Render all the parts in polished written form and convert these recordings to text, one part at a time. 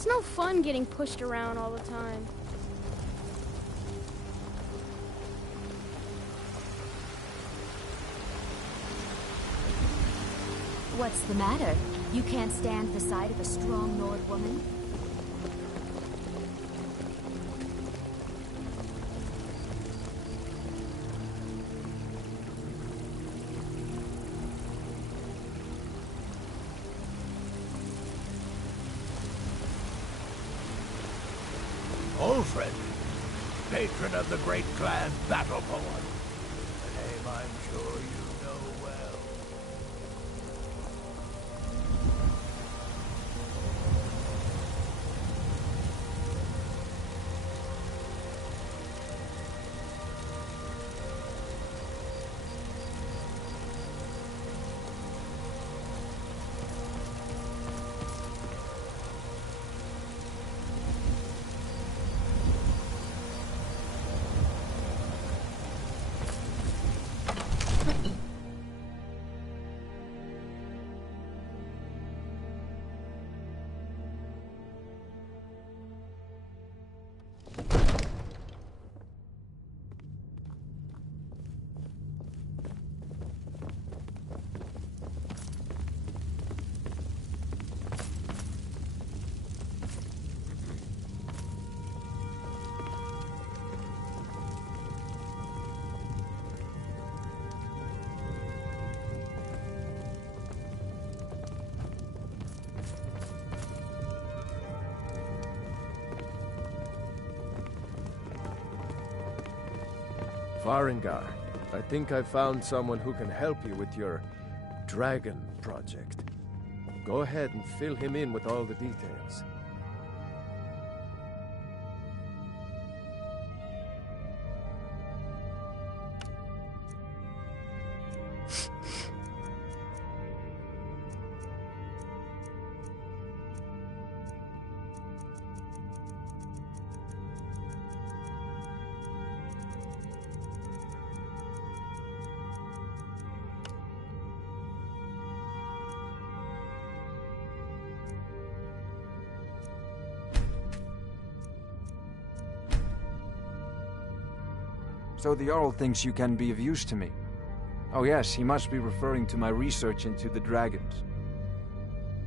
It's no fun getting pushed around all the time. What's the matter? You can't stand the sight of a strong Nord woman? Old friend, patron of the great clan Battle Poem. A name I'm sure you know well. Farengar, I think I found someone who can help you with your dragon project. Go ahead and fill him in with all the details. So the Jarl thinks you can be of use to me. Oh yes, he must be referring to my research into the dragons.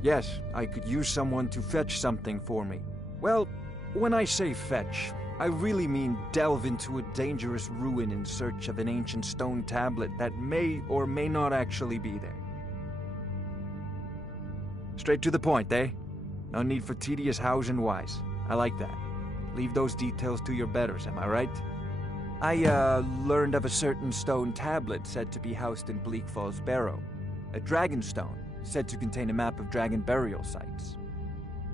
Yes, I could use someone to fetch something for me. Well, when I say fetch, I really mean delve into a dangerous ruin in search of an ancient stone tablet that may or may not actually be there. Straight to the point, eh? No need for tedious hows and whys. I like that. Leave those details to your betters, am I right? I learned of a certain stone tablet said to be housed in Bleak Falls Barrow. A dragon stone, said to contain a map of dragon burial sites.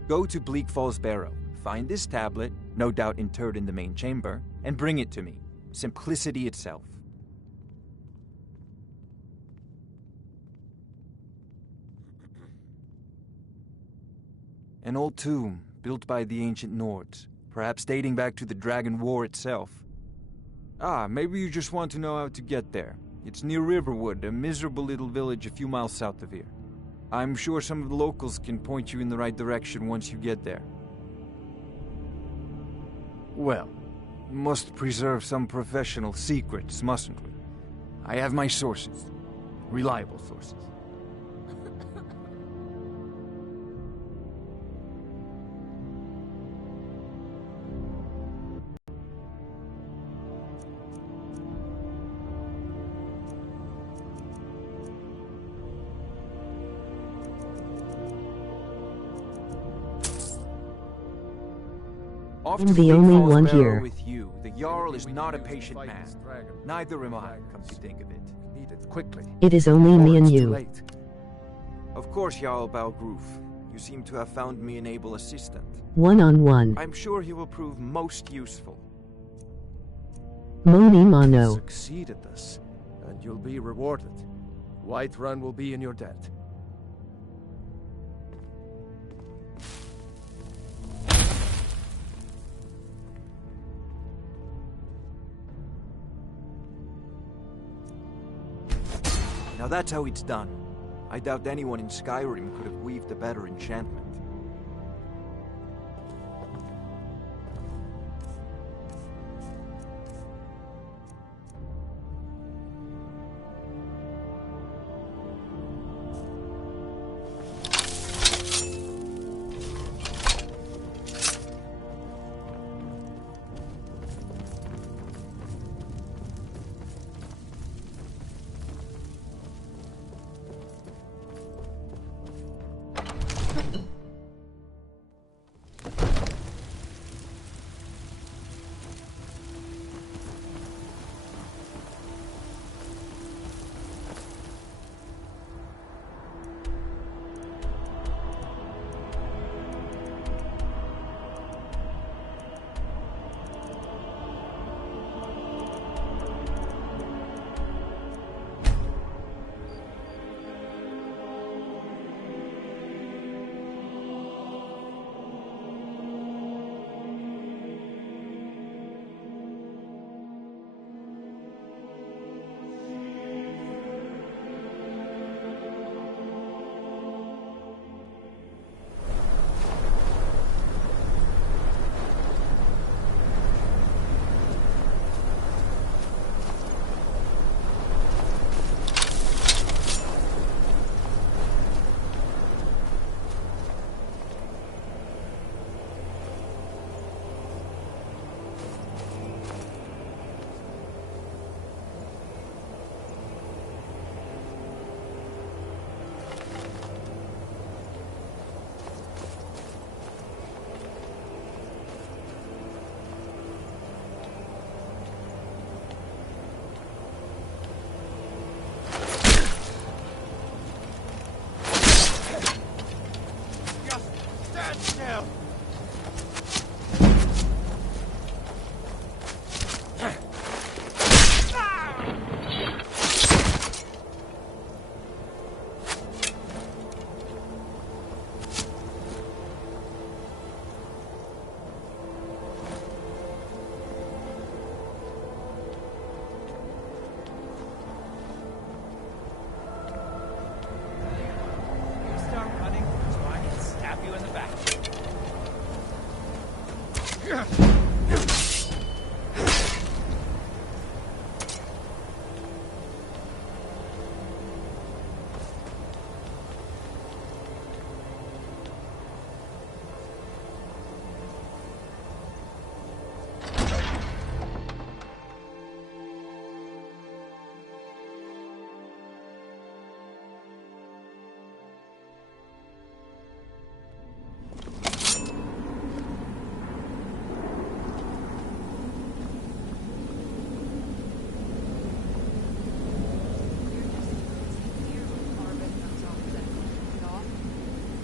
Go to Bleak Falls Barrow, find this tablet, no doubt interred in the main chamber, and bring it to me. Simplicity itself. An old tomb, built by the ancient Nords, perhaps dating back to the Dragon War itself. Ah, maybe you just want to know how to get there. It's near Riverwood, a miserable little village a few miles south of here. I'm sure some of the locals can point you in the right direction once you get there. Well, must preserve some professional secrets, mustn't we? I have my sources. Reliable sources. I'm the only one here. With you. The Jarl is not a patient man. Neither am I, come to think of it. Need it quickly. It is only me and It's too you. late. Of course, Jarl Balgroof. You seem to have found me an able assistant. One-on-one. I'm sure he will prove most useful. Moni Mono. Succeed at this, and you'll be rewarded. Whiterun will be in your debt. Now that's how it's done. I doubt anyone in Skyrim could have weaved a better enchantment.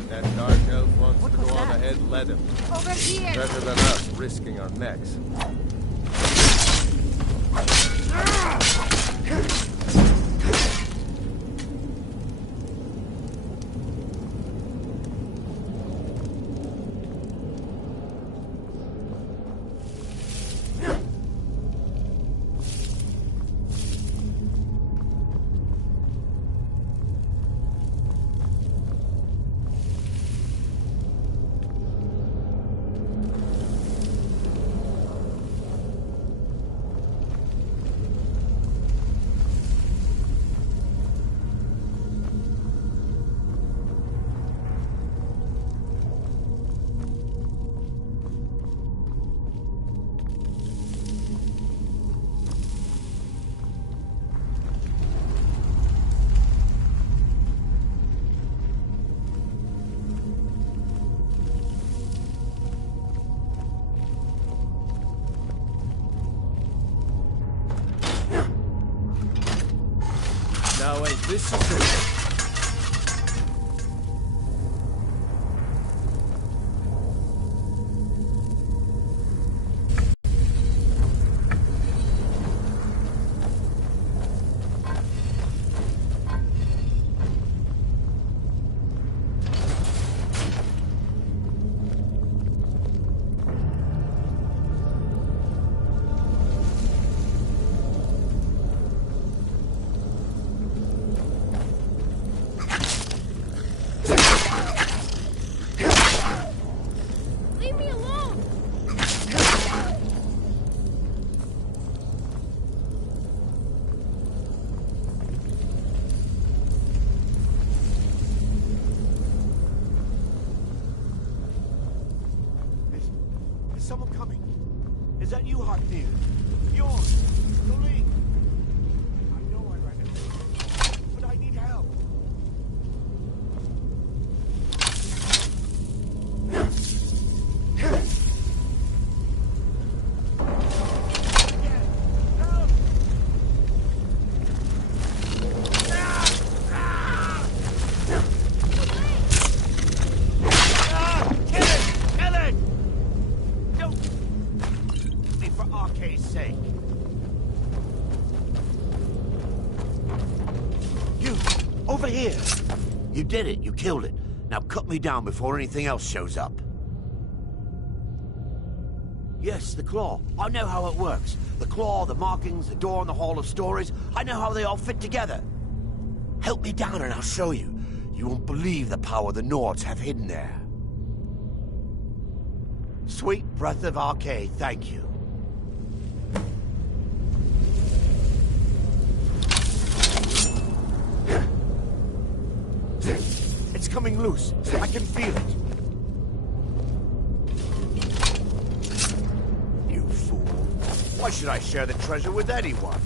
That dark elf wants What to was go on that? ahead, let him. Over here! Better than us risking our necks. Now ain't this a thing? Leave me alone! Is someone coming? Is that you, Hartnell? Yours? Jolene? I know I ran it, but I need help. Help! Kill it! Kill it! Don't... Me for Arcade's sake. You! Over here! You did it. You killed it. Now cut me down before anything else shows up. Yes, the claw. I know how it works. The claw, the markings, the door in the Hall of Stories. I know how they all fit together. Help me down and I'll show you. You won't believe the power the Nords have hidden there. Sweet breath of Arcade, thank you. It's coming loose. I can feel it. You fool. Why should I share the treasure with anyone?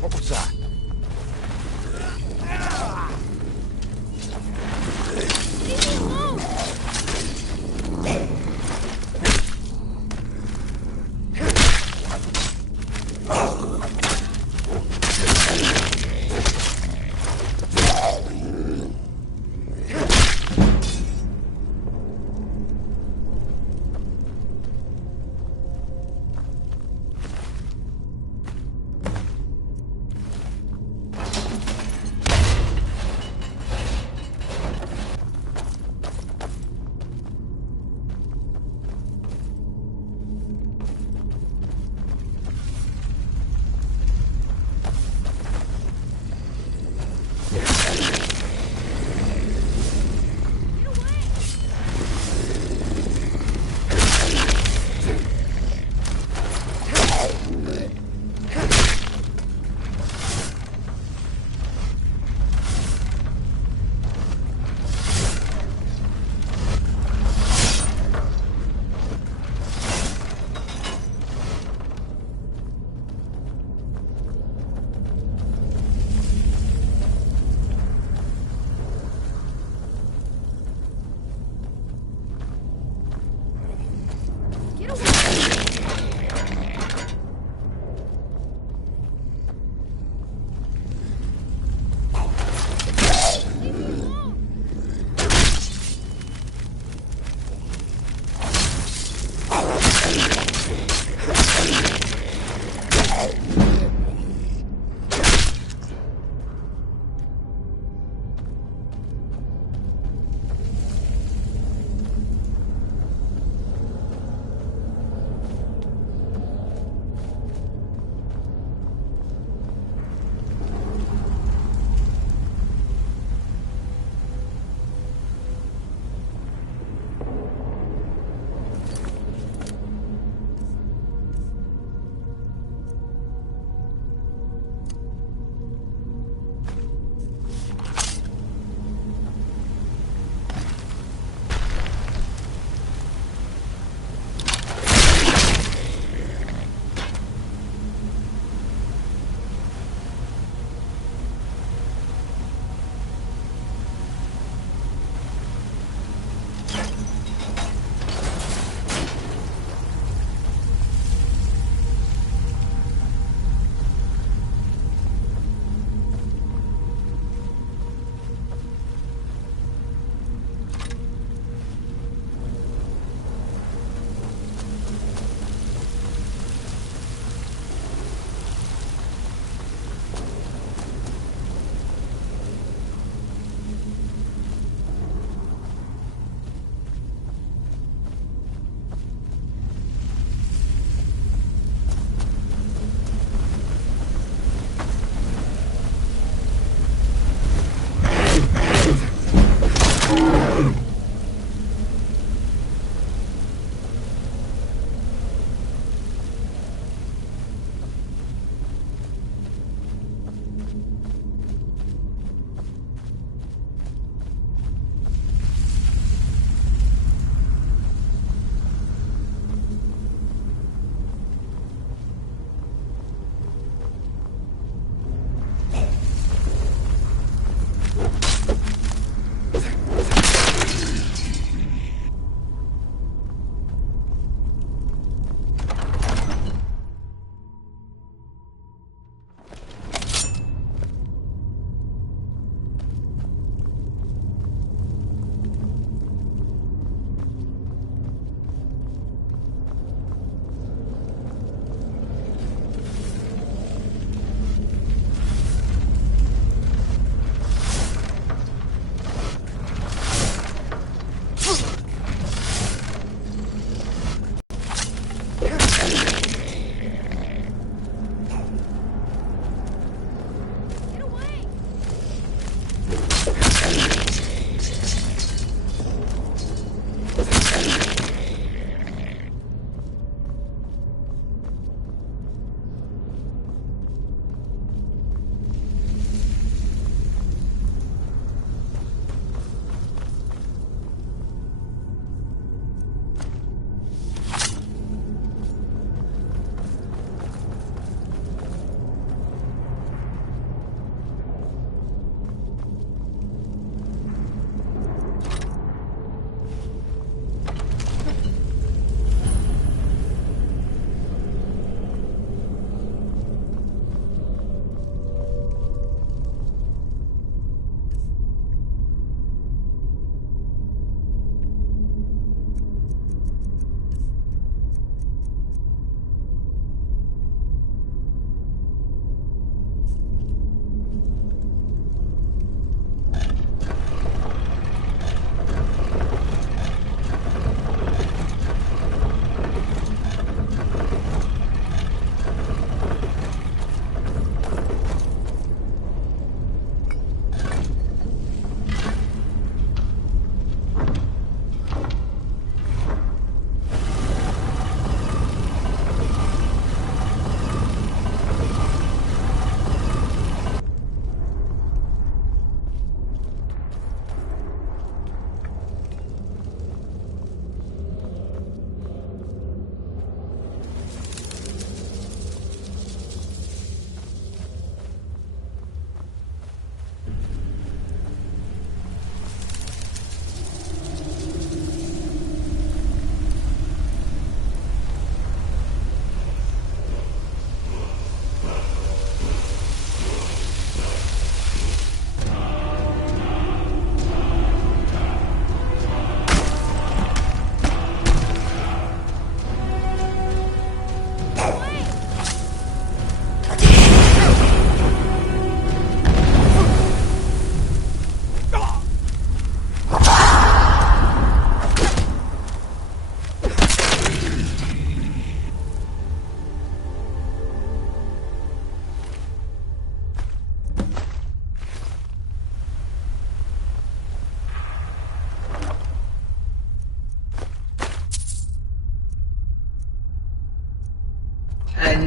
What was that? Leave me alone!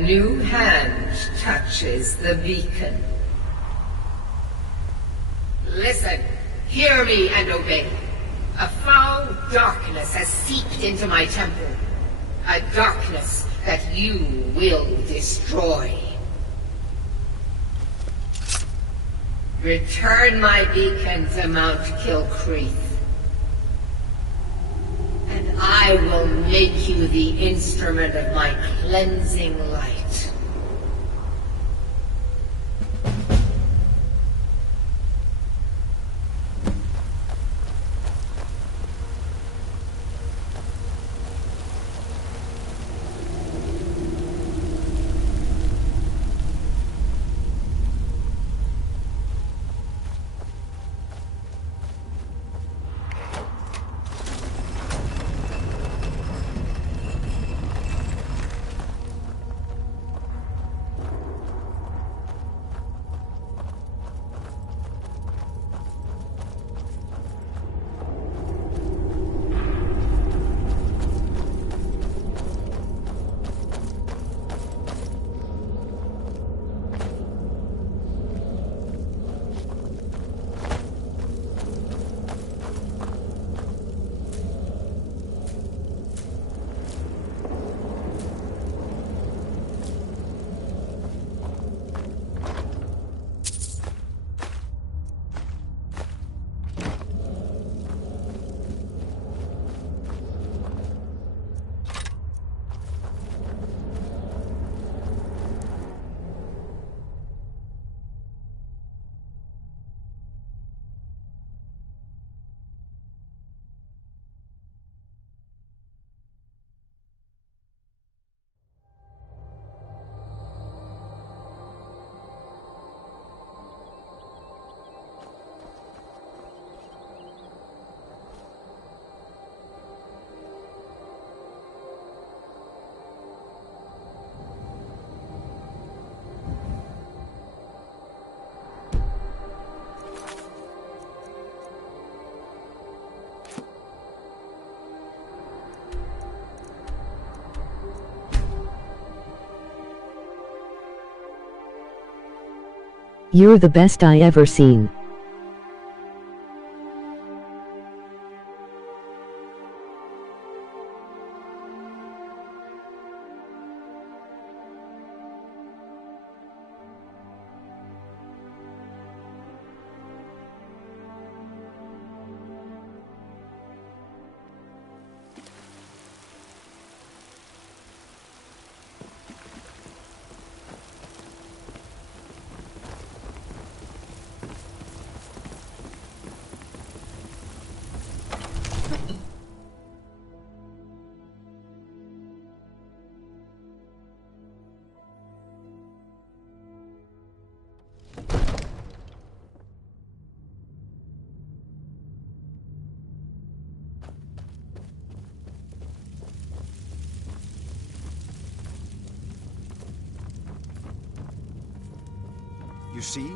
new hand touches the beacon. Listen, hear me and obey. A foul darkness has seeped into my temple. A darkness that you will destroy. Return my beacon to Mount Kilcreath, and I will make you the instrument of my cleansing light. You're the best I ever seen. You see?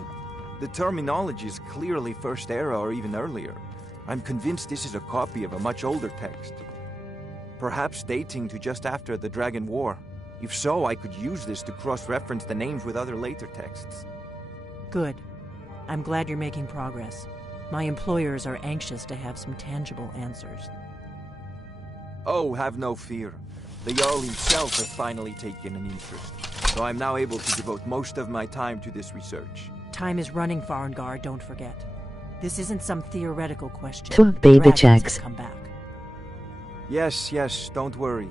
The terminology is clearly First Era or even earlier. I'm convinced this is a copy of a much older text. Perhaps dating to just after the Dragon War. If so, I could use this to cross-reference the names with other later texts. Good. I'm glad you're making progress. My employers are anxious to have some tangible answers. Oh, have no fear. The Jarl himself has finally taken an interest, so I'm now able to devote most of my time to this research. Time is running, Farengar, don't forget. This isn't some theoretical question. Took baby Dragons checks. have come back. Yes, don't worry.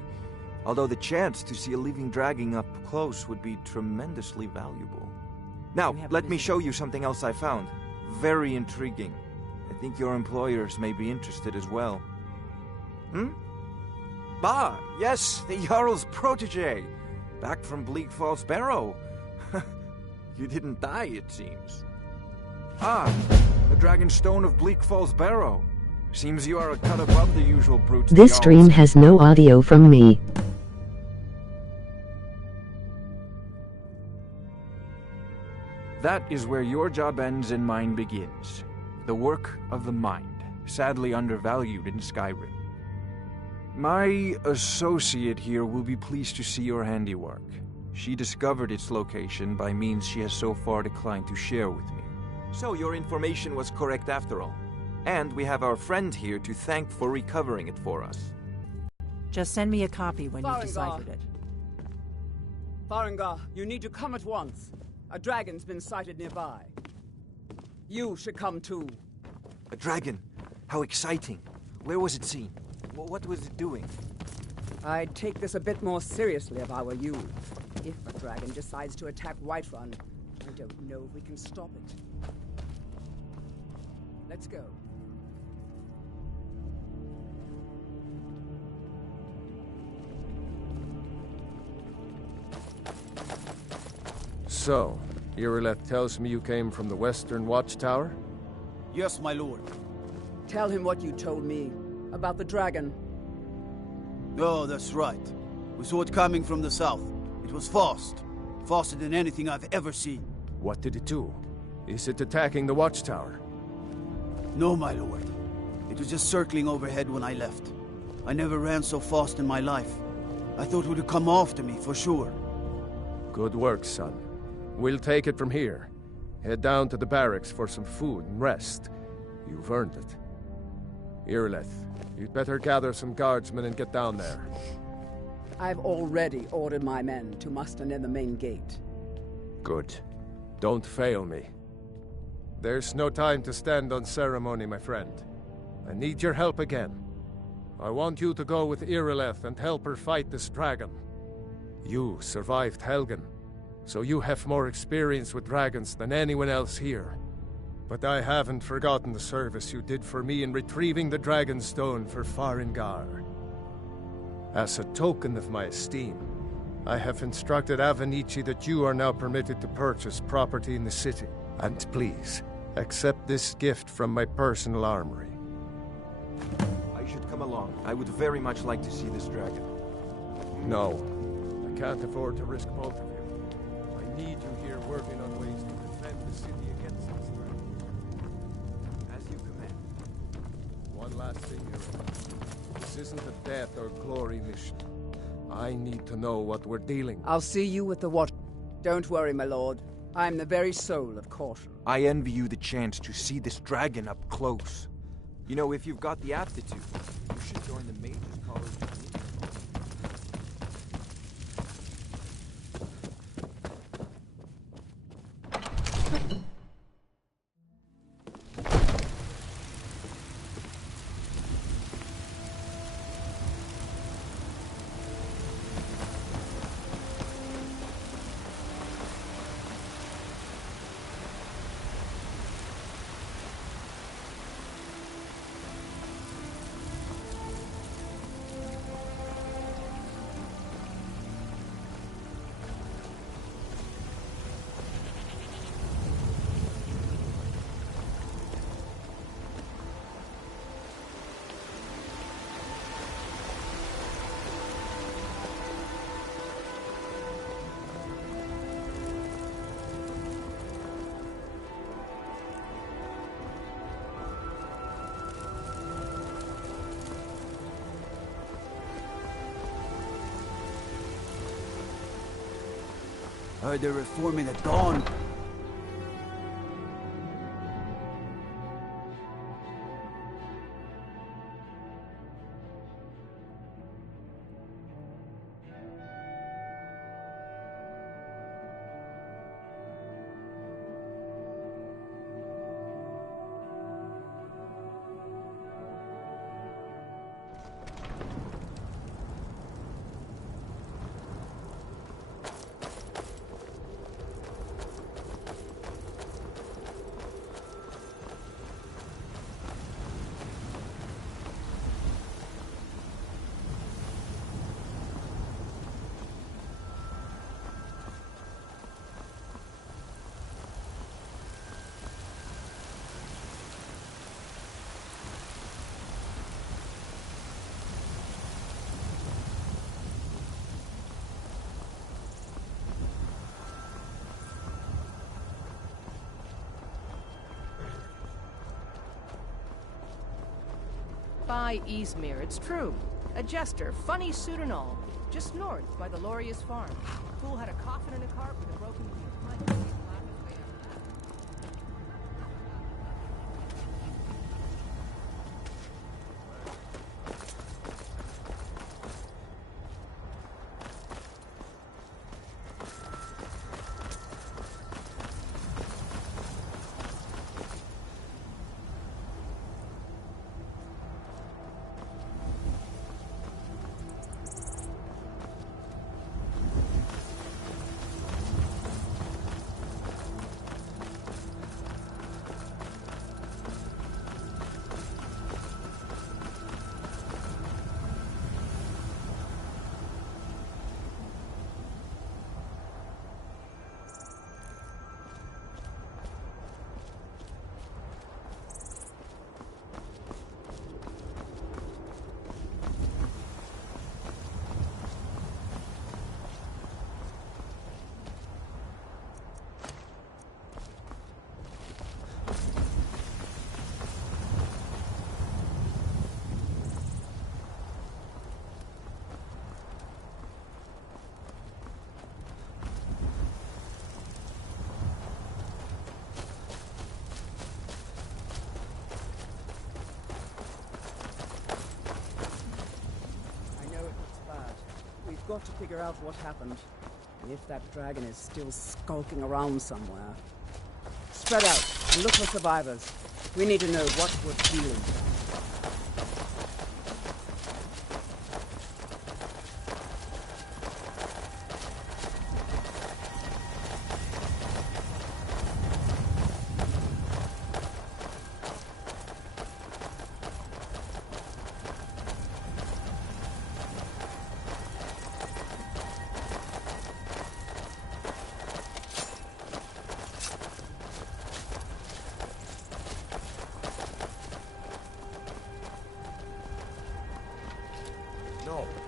Although the chance to see a living dragon up close would be tremendously valuable. Now, let me show you something else I found. Very intriguing. I think your employers may be interested as well. Ah, yes, the Jarl's protege. Back from Bleak Falls Barrow. You didn't die, it seems. Ah, the Dragon Stone of Bleak Falls Barrow. Seems you are a cut above the usual brutes. This stream has no audio from me. That is where your job ends and mine begins. The work of the mind, sadly undervalued in Skyrim. My associate here will be pleased to see your handiwork. She discovered its location by means she has so far declined to share with me. So your information was correct after all. And we have our friend here to thank for recovering it for us. Just send me a copy when you've Farengar. deciphered it. Farengar, you need to come at once. A dragon's been sighted nearby. You should come too. A dragon? How exciting. Where was it seen? What was it doing? I'd take this a bit more seriously if I were you. If a dragon decides to attack Whiterun, I don't know if we can stop it. Let's go. So, Irileth tells me you came from the Western Watchtower? Yes, my lord. Tell him what you told me about the dragon. Oh, that's right. We saw it coming from the south. It was fast. Faster than anything I've ever seen. What did it do? Is it attacking the Watchtower? No, my lord. It was just circling overhead when I left. I never ran so fast in my life. I thought it would come after me, for sure. Good work, son. We'll take it from here. Head down to the barracks for some food and rest. You've earned it. Irileth, you'd better gather some guardsmen and get down there. I've already ordered my men to muster near the main gate. Good. Don't fail me. There's no time to stand on ceremony, my friend. I need your help again. I want you to go with Irileth and help her fight this dragon. You survived Helgen, so you have more experience with dragons than anyone else here. But I haven't forgotten the service you did for me in retrieving the Dragonstone for Farengar. As a token of my esteem, I have instructed Avenici that you are now permitted to purchase property in the city. And please, accept this gift from my personal armory. I should come along. I would very much like to see this dragon. No, I can't afford to risk both of you. I need you here working on ways to defend the city against this threat. As you command. One last thing here. This isn't a death or glory mission. I need to know what we're dealing with. I'll see you with the watch. Don't worry, my lord. I'm the very soul of caution. I envy you the chance to see this dragon up close. You know, if you've got the aptitude, you should join the Mages College of Music. They're reforming at dawn. By Izmir, it's true. A jester, funny suit and all. Just north, by the Laurius farm. Fool had a coffin in a cart with a broken wheel. We've got to figure out what happened. And if that dragon is still skulking around somewhere. Spread out and look for survivors. We need to know what we're dealing with.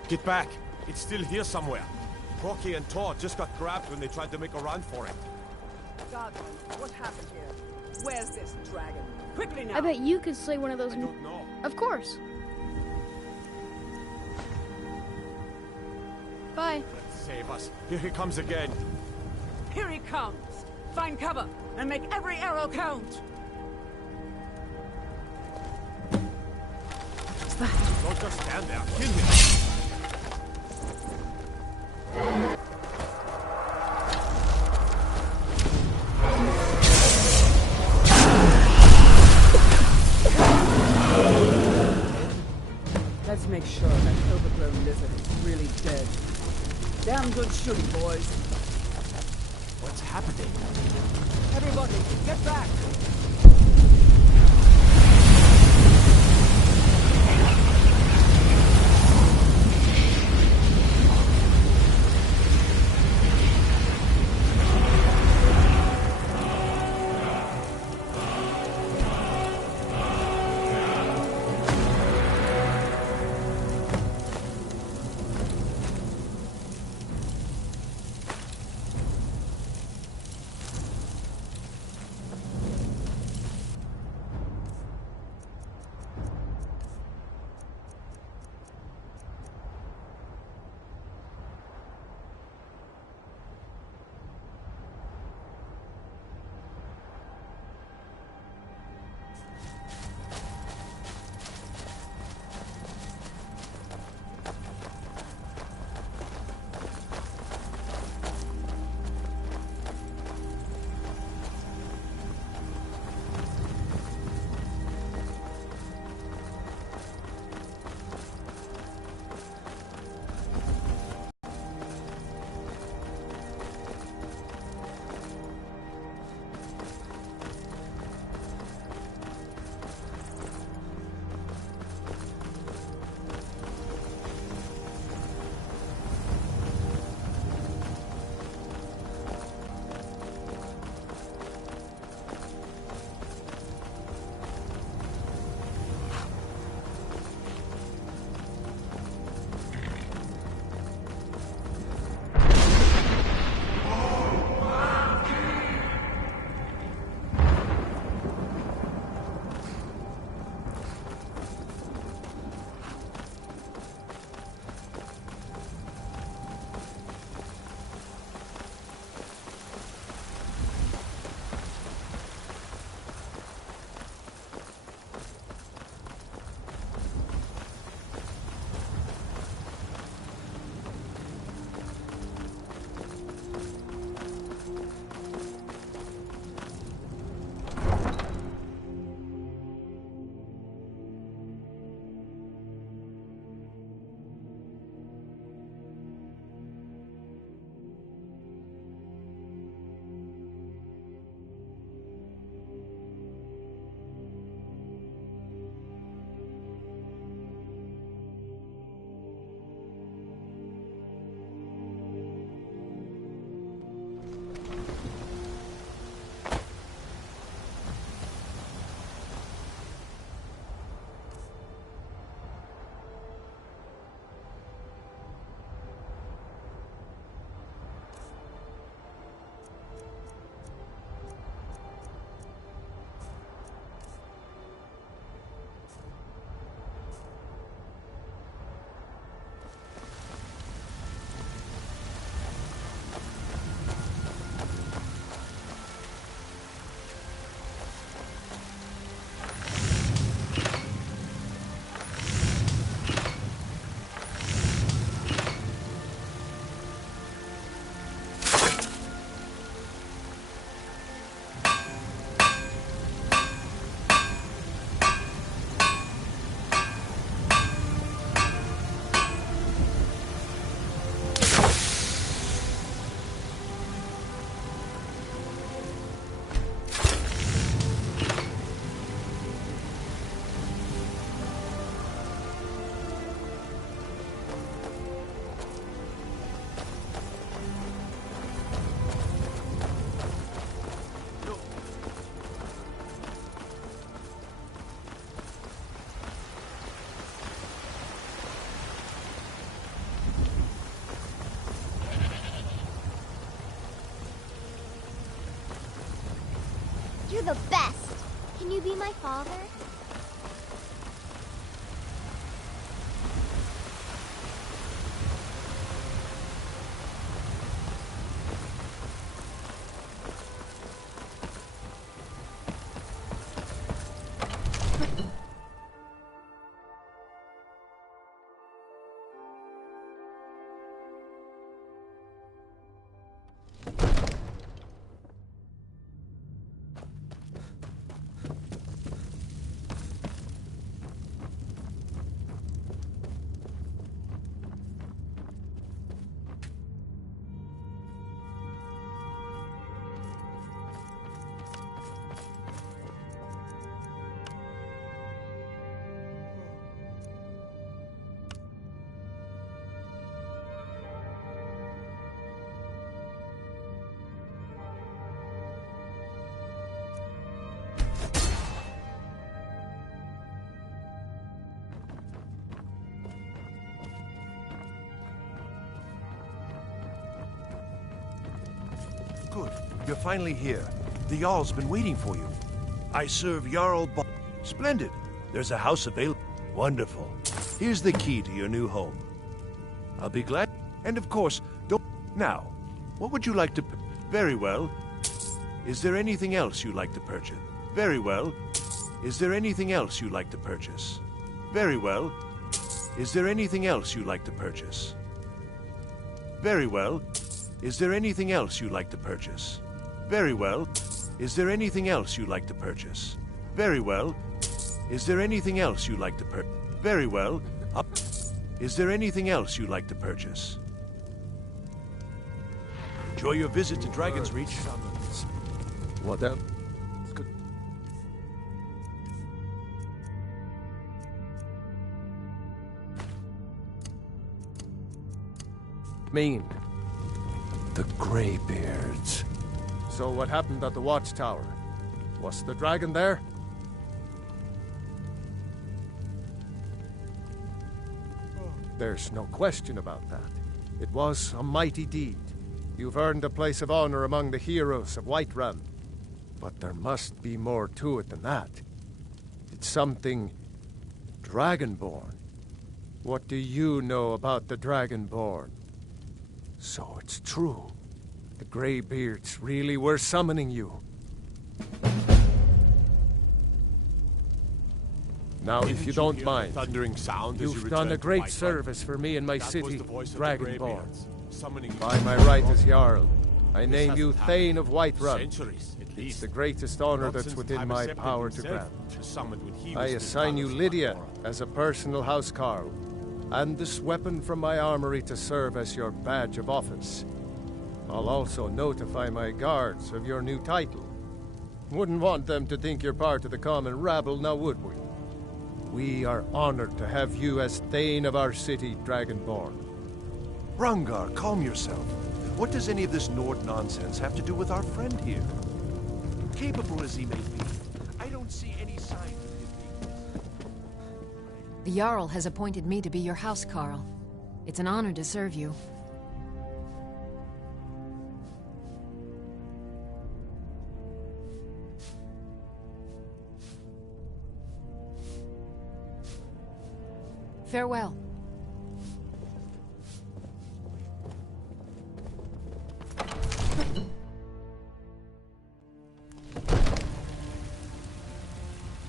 Get back! It's still here somewhere. Rocky and Todd just got grabbed when they tried to make a run for it. Godwin, what happened here? Where's this dragon? Quickly now! I bet you could slay one of those. I don't know. Of course. Bye. Save us. Here he comes again. Here he comes! Find cover and make every arrow count! Don't just stand there. Kill him! Let's make sure that overgrown lizard is really dead. Damn good shooting, boys. What's happening? Everybody, get back! the best. Can you be my father? Good. You're finally here. The Jarl's been waiting for you. I serve Jarl Bo... Splendid. There's a house available. Wonderful. Here's the key to your new home. I'll be glad... And of course, don't... Now, what would you like to... Very well. Is there anything else you'd like to purchase? Very well. Is there anything else you'd like to purchase? Very well. Is there anything else you'd like to purchase? Very well. Is there anything else you'd like to purchase? Very well. Is there anything else you'd like to purchase? Very well. Is there anything else you'd like to purchase? Very well. Up. Is there anything else you'd like to purchase? Enjoy your visit to Dragon's Reach. What else? Mean. The Greybeards. So what happened at the watchtower? Was the dragon there? There's no question about that. It was a mighty deed. You've earned a place of honor among the heroes of Whiterun. But there must be more to it than that. It's something Dragonborn. What do you know about the Dragonborn? So it's true. The Greybeards really were summoning you. Now, if you don't mind, thundering sound you've done a great service for me and my city, Dragonborn. By my right as Jarl, I name you Thane of Whiterun. It's the greatest honor that's within my power to grant. I assign you Lydia as a personal housecarl, and this weapon from my armory to serve as your badge of office. I'll also notify my guards of your new title. Wouldn't want them to think you're part of the common rabble, now would we? We are honored to have you as Thane of our city, Dragonborn. Rungar, calm yourself. What does any of this Nord nonsense have to do with our friend here? Capable as he may be, I don't see any signs of his weakness. The Jarl has appointed me to be your housecarl. It's an honor to serve you. Farewell.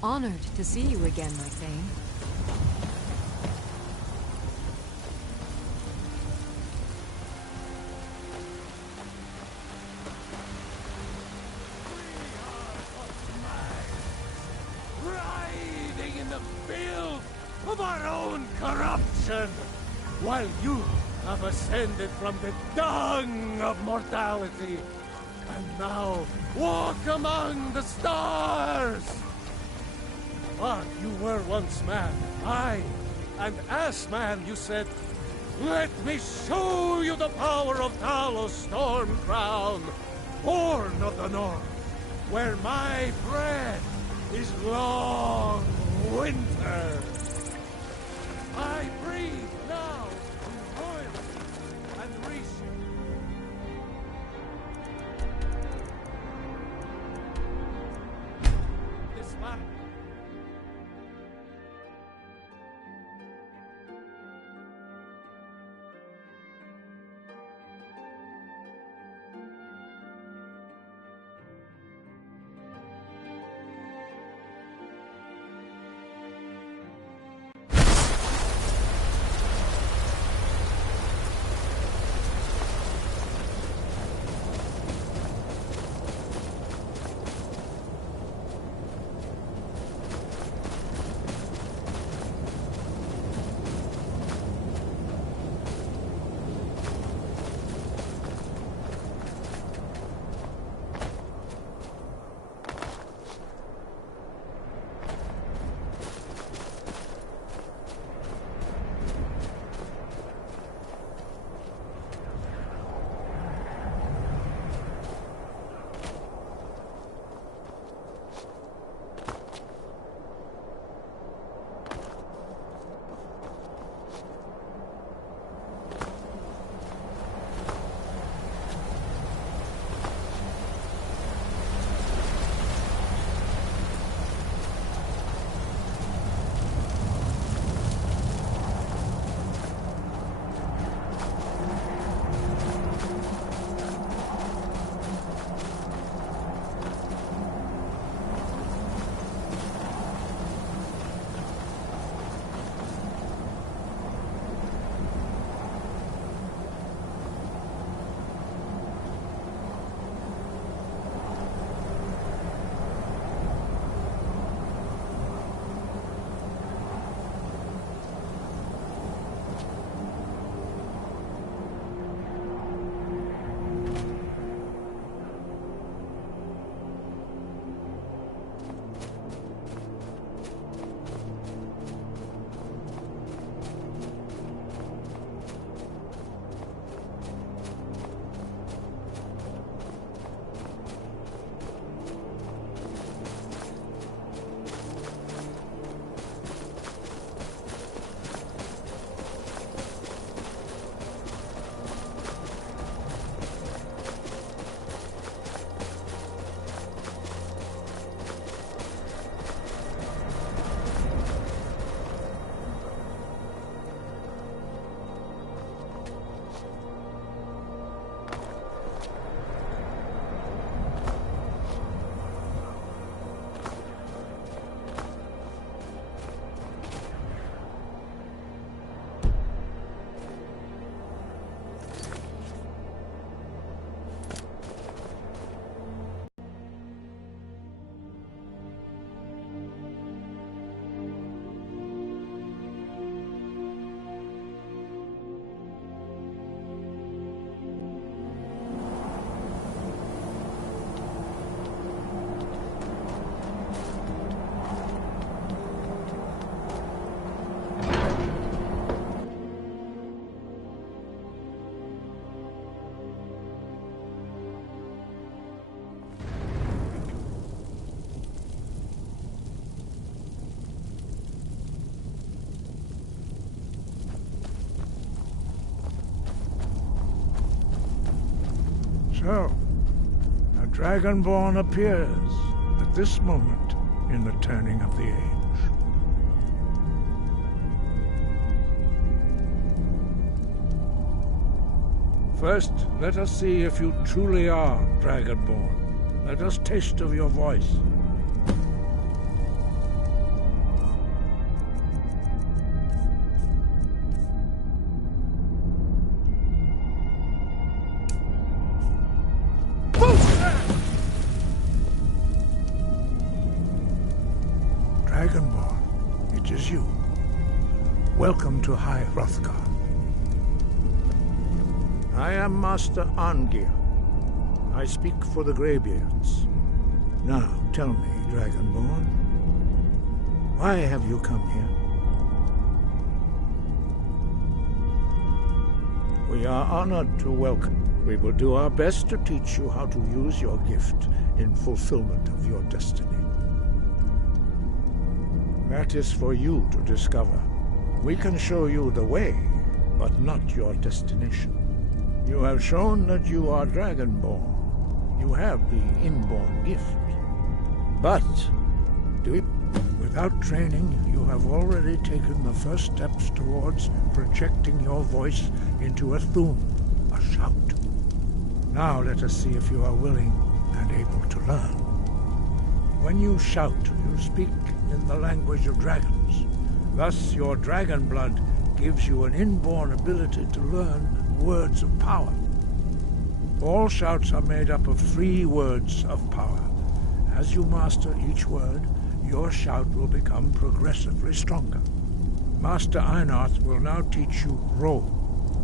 Honored to see you again, my Thane. Writhing in the filth of our own corruption, while you have ascended from the dung of mortality, and now walk among the stars. But you were once man, aye, and as man you said, "Let me show you the power of Talos Stormcrown, born of the north, where my bread is long winter." I breathe now in royalty and reason. So, a Dragonborn appears at this moment in the turning of the age. First, let us see if you truly are Dragonborn. Let us taste of your voice. Dragonborn, it is you. Welcome to High Hrothgar. I am Master Arngir. I speak for the Greybeards. Now, tell me, Dragonborn, why have you come here? We are honored to welcome. We will do our best to teach you how to use your gift in fulfillment of your destiny. That is for you to discover. We can show you the way, but not your destination. You have shown that you are Dragonborn. You have the inborn gift. But, without training, you have already taken the first steps towards projecting your voice into a thum, a shout. Now let us see if you are willing and able to learn. When you shout, you speak in the language of dragons. Thus, your dragon blood gives you an inborn ability to learn words of power. All shouts are made up of 3 words of power. As you master each word, your shout will become progressively stronger. Master Einarth will now teach you Ro,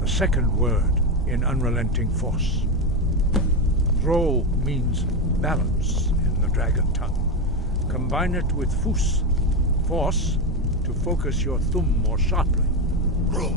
the second word in Unrelenting Force. Ro means balance in the dragon tongue. Combine it with Fus, force, to focus your thumb more sharply. Ro.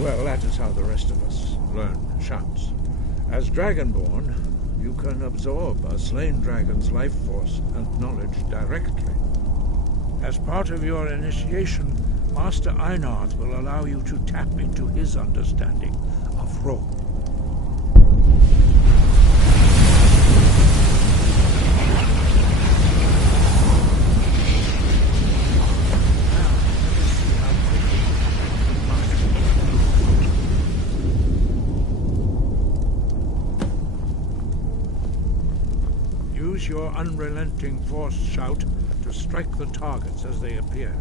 Well, that is how the rest of us learn shouts. As Dragonborn, you can absorb a slain dragon's life force and knowledge directly. As part of your initiation, Master Einarth will allow you to tap into his understanding of Ro. Use your unrelenting force shout to strike the targets as they appear.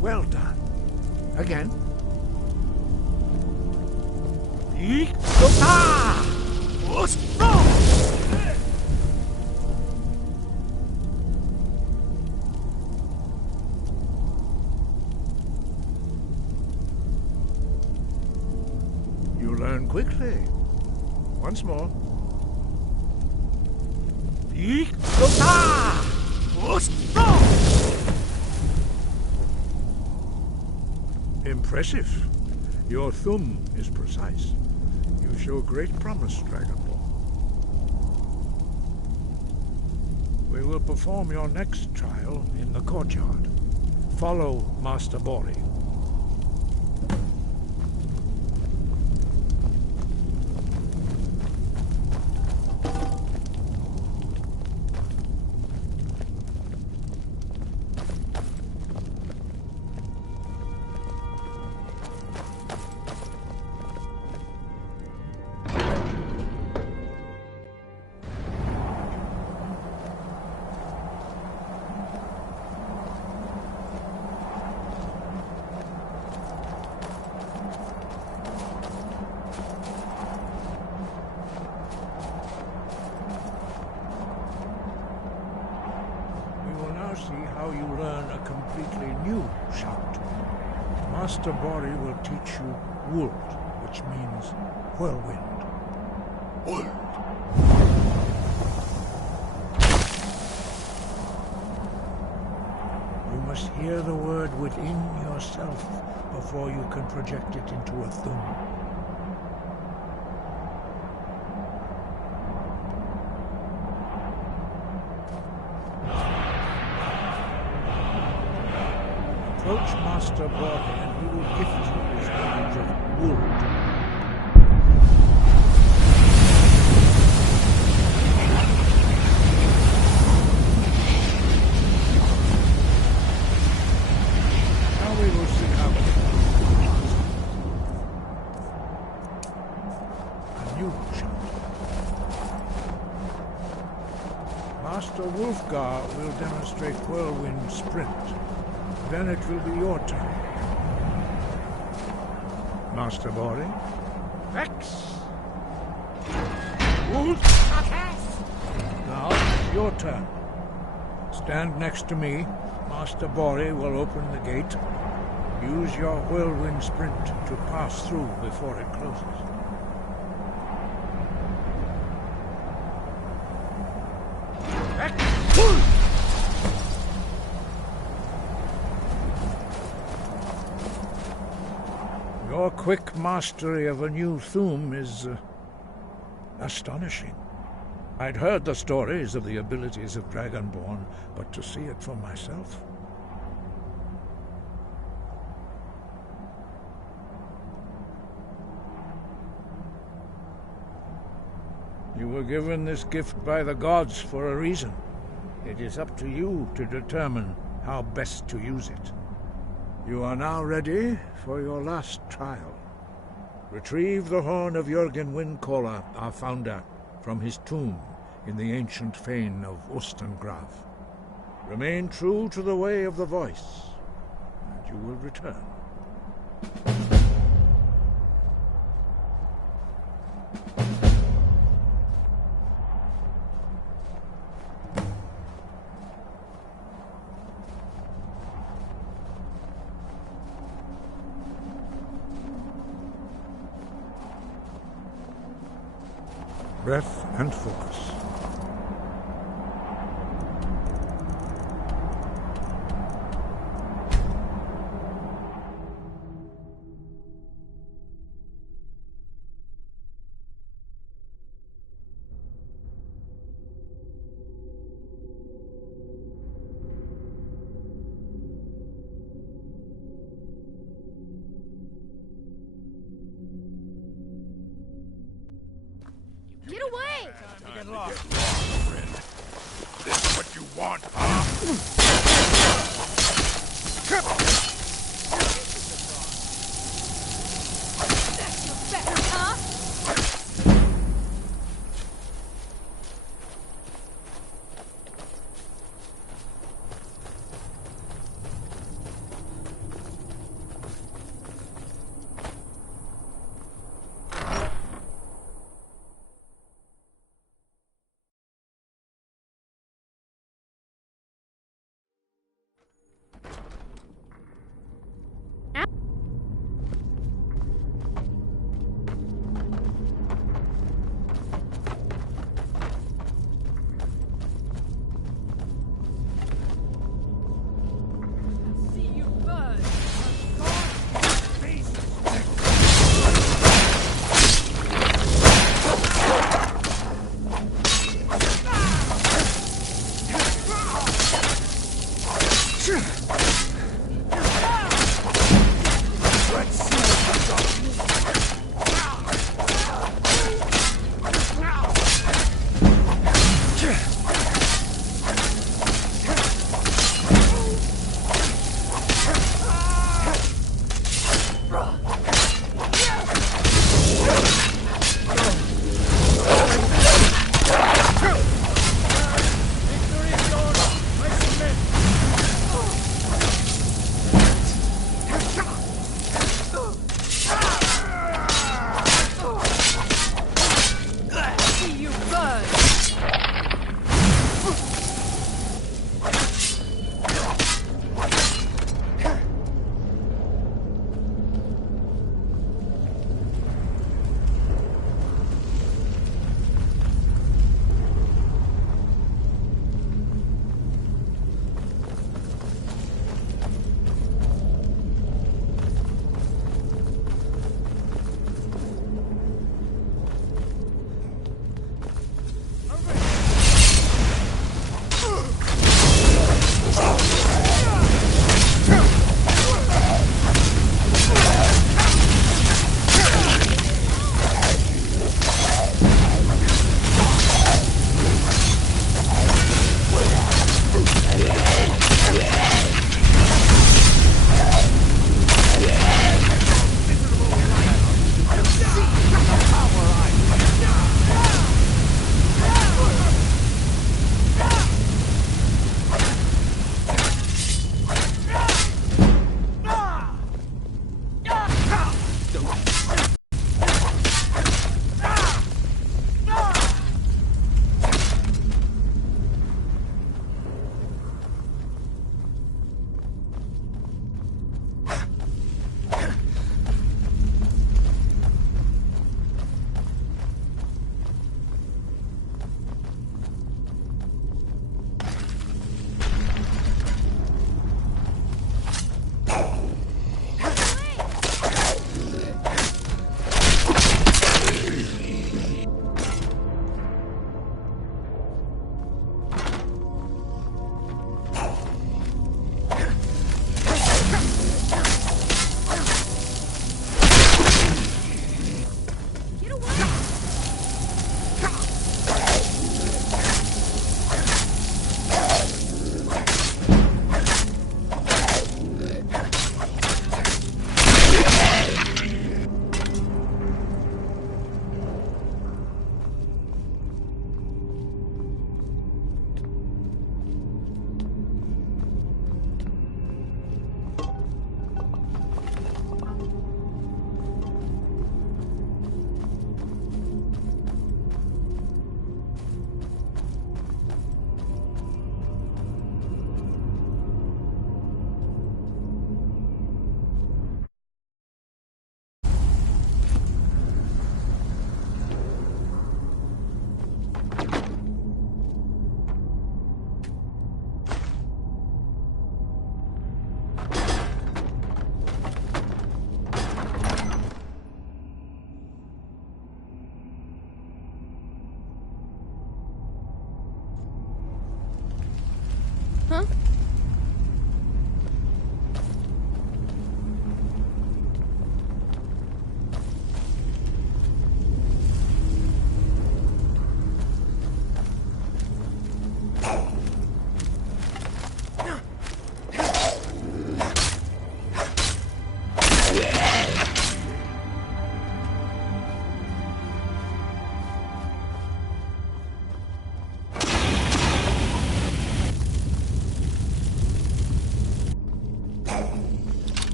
Well done. Again. You learn quickly. Once more. Impressive. Your thumb is precise. You show great promise, Dragonborn. We will perform your next trial in the courtyard. Follow Master Bori. how you learn a completely new shout. Master Bori will teach you Wuld, which means whirlwind. Wuld. You must hear the word within yourself before you can project it into a thum. Approach Master Bori and he will gift you his knowledge of Wuld. Now we will see how it goes. A new shot. Master Wolfgar will demonstrate whirlwind sprint. Then it will be your turn. Master Bori. X. Wolf. Now it's your turn. Stand next to me. Master Bori will open the gate. Use your whirlwind sprint to pass through before it closes. Your quick mastery of a new thum is astonishing. I'd heard the stories of the abilities of Dragonborn, but to see it for myself... You were given this gift by the gods for a reason. It is up to you to determine how best to use it. You are now ready for your last trial. Retrieve the horn of Jürgen Windcaller, our founder, from his tomb in the ancient fane of Ostengraf. Remain true to the way of the voice, and you will return. Breath and focus. Get away! Get lost, friend. This is what you want, huh? Huh?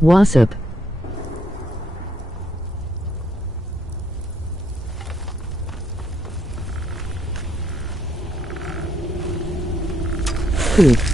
Wasp. Poop.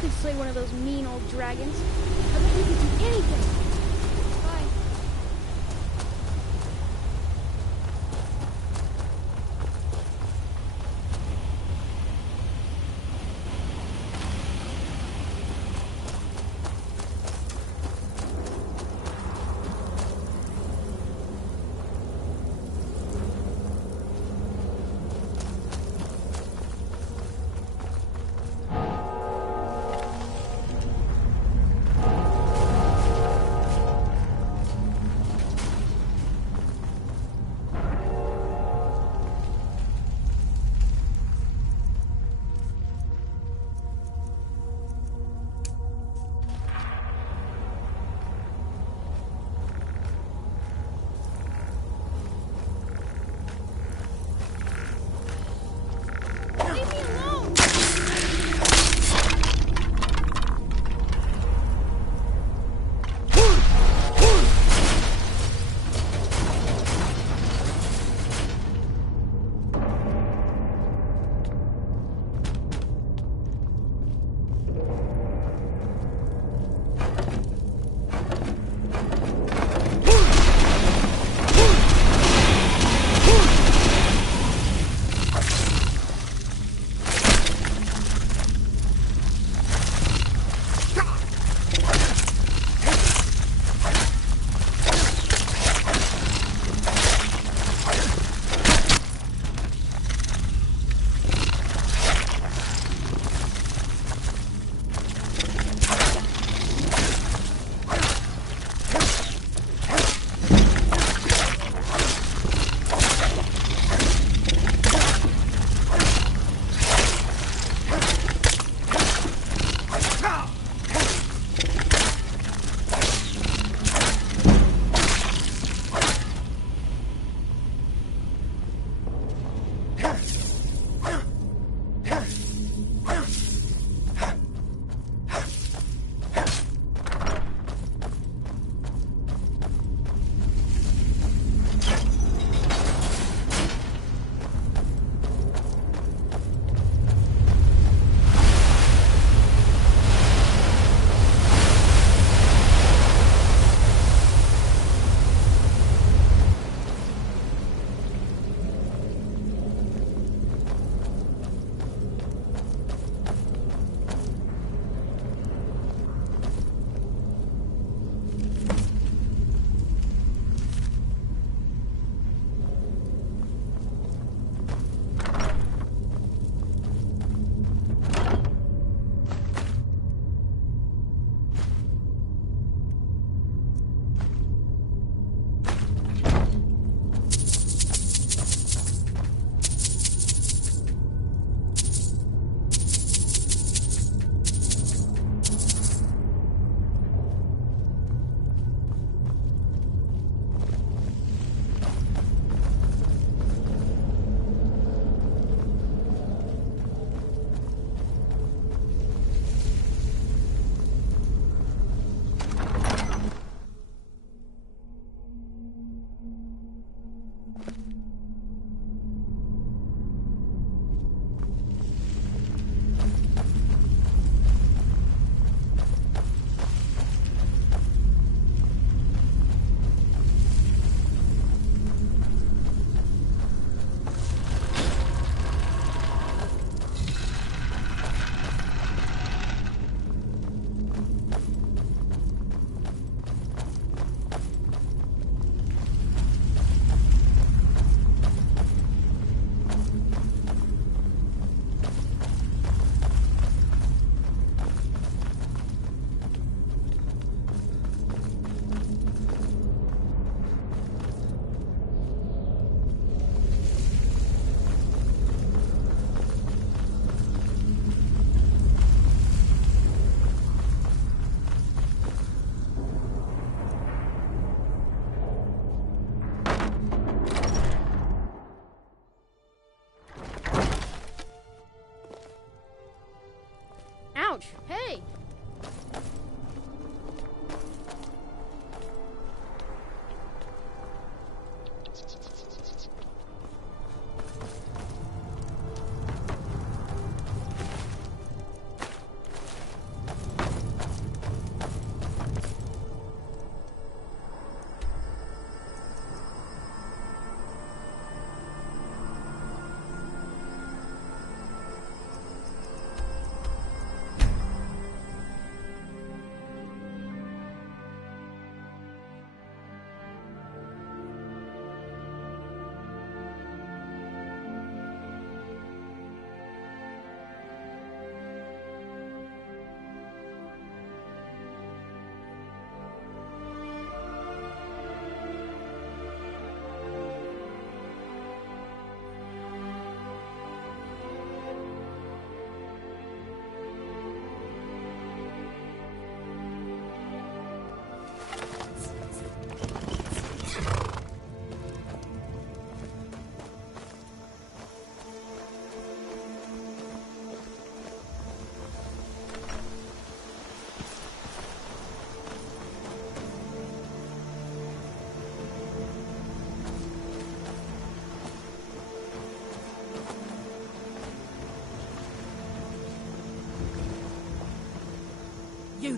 could slay one of those mean old dragons. I bet you could do anything. Bye.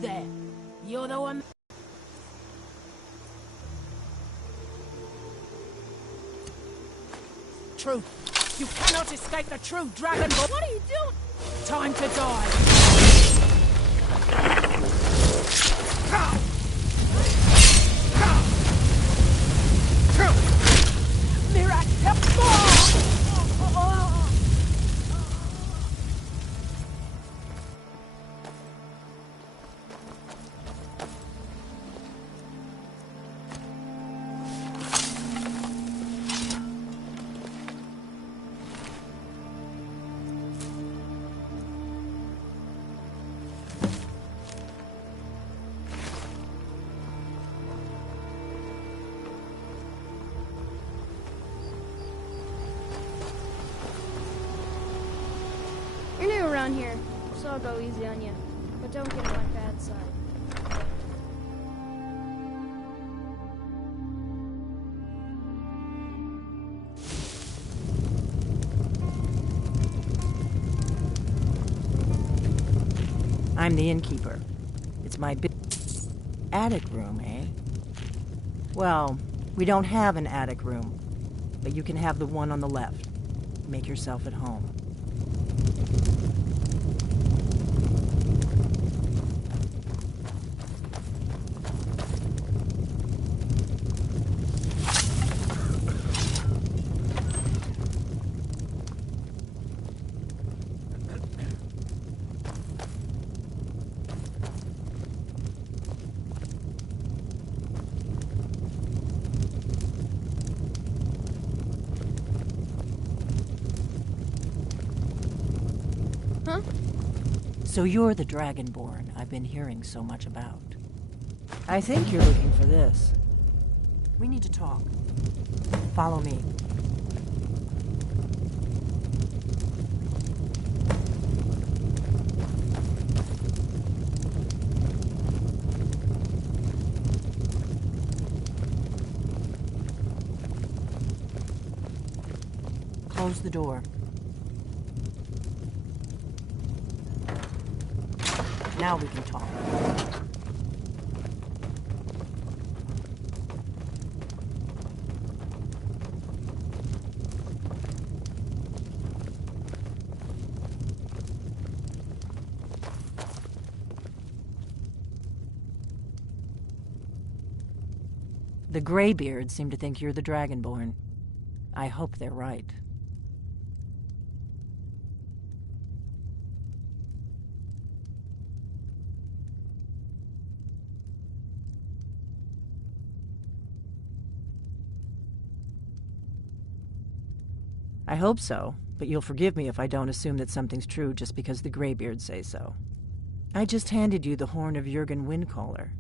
there. You're the one... Truth. You cannot escape the true Dragonborn. What are you doing? Time to die. Mirac, You're new around here, so I'll go easy on you. But don't get on my bad side. I'm the innkeeper. It's my big attic room, eh? Well, we don't have an attic room, but you can have the one on the left. Make yourself at home. Huh? So you're the Dragonborn I've been hearing so much about. I think you're looking for this. We need to talk. Follow me. Close the door. Now we can talk. The Greybeards seem to think you're the Dragonborn. I hope they're right. I hope so, but you'll forgive me if I don't assume that something's true just because the Greybeards say so. I just handed you the horn of Jurgen Windcaller.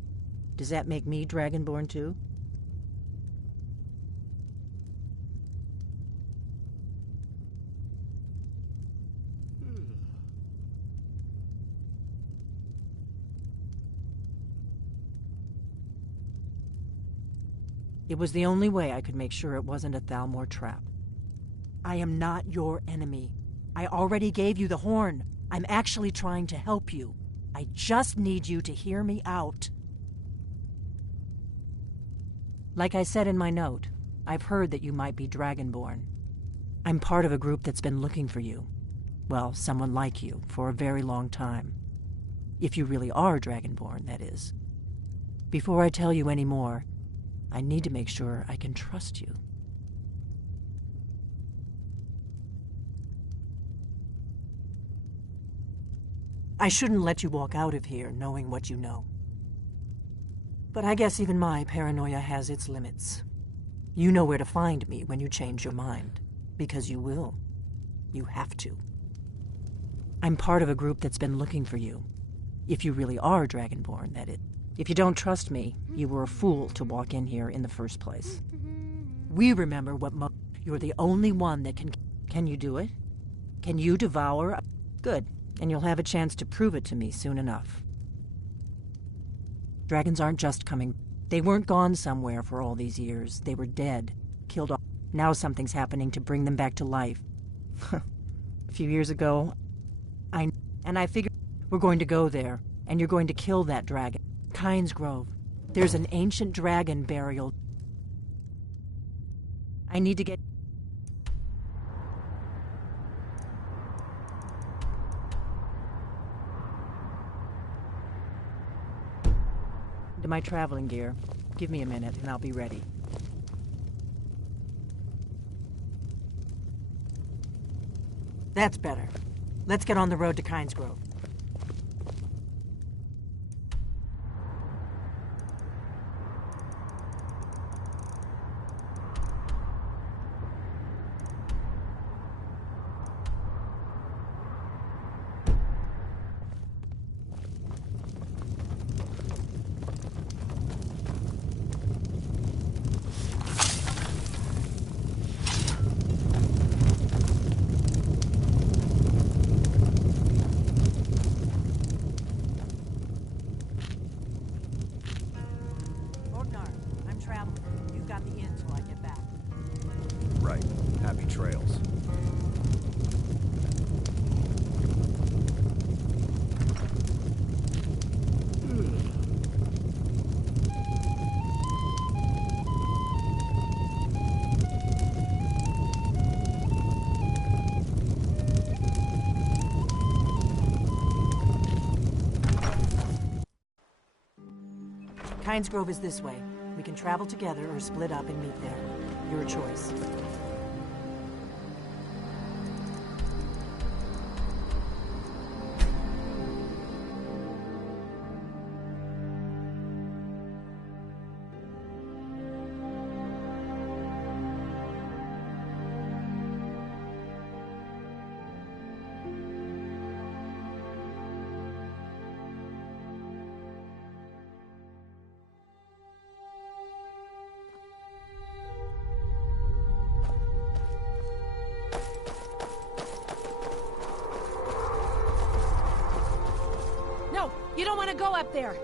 Does that make me Dragonborn too? It was the only way I could make sure it wasn't a Thalmor trap. I am not your enemy. I already gave you the horn. I'm actually trying to help you. I just need you to hear me out. Like I said in my note, I've heard that you might be Dragonborn. I'm part of a group that's been looking for you. Well, someone like you, for a very long time. If you really are Dragonborn, that is. Before I tell you any more, I need to make sure I can trust you. I shouldn't let you walk out of here knowing what you know. But I guess even my paranoia has its limits. You know where to find me when you change your mind. Because you will. You have to. I'm part of a group that's been looking for you. If you really are Dragonborn, that is. If you don't trust me, you were a fool to walk in here in the first place. We remember what you're the only one that can... Can you do it? Can you devour... Good. And you'll have a chance to prove it to me soon enough. Dragons aren't just coming. They weren't gone somewhere for all these years. They were dead, killed off. Now something's happening to bring them back to life. A few years ago, I figured we're going to go there And you're going to kill that dragon. Kynes Grove. There's an ancient dragon burial. I need to get... to my traveling gear. Give me a minute and I'll be ready. That's better. Let's get on the road to Kynes Grove. Right. Happy trails. Kynes Grove is this way. We can travel together or split up and meet there. Your choice. You don't want to go up there.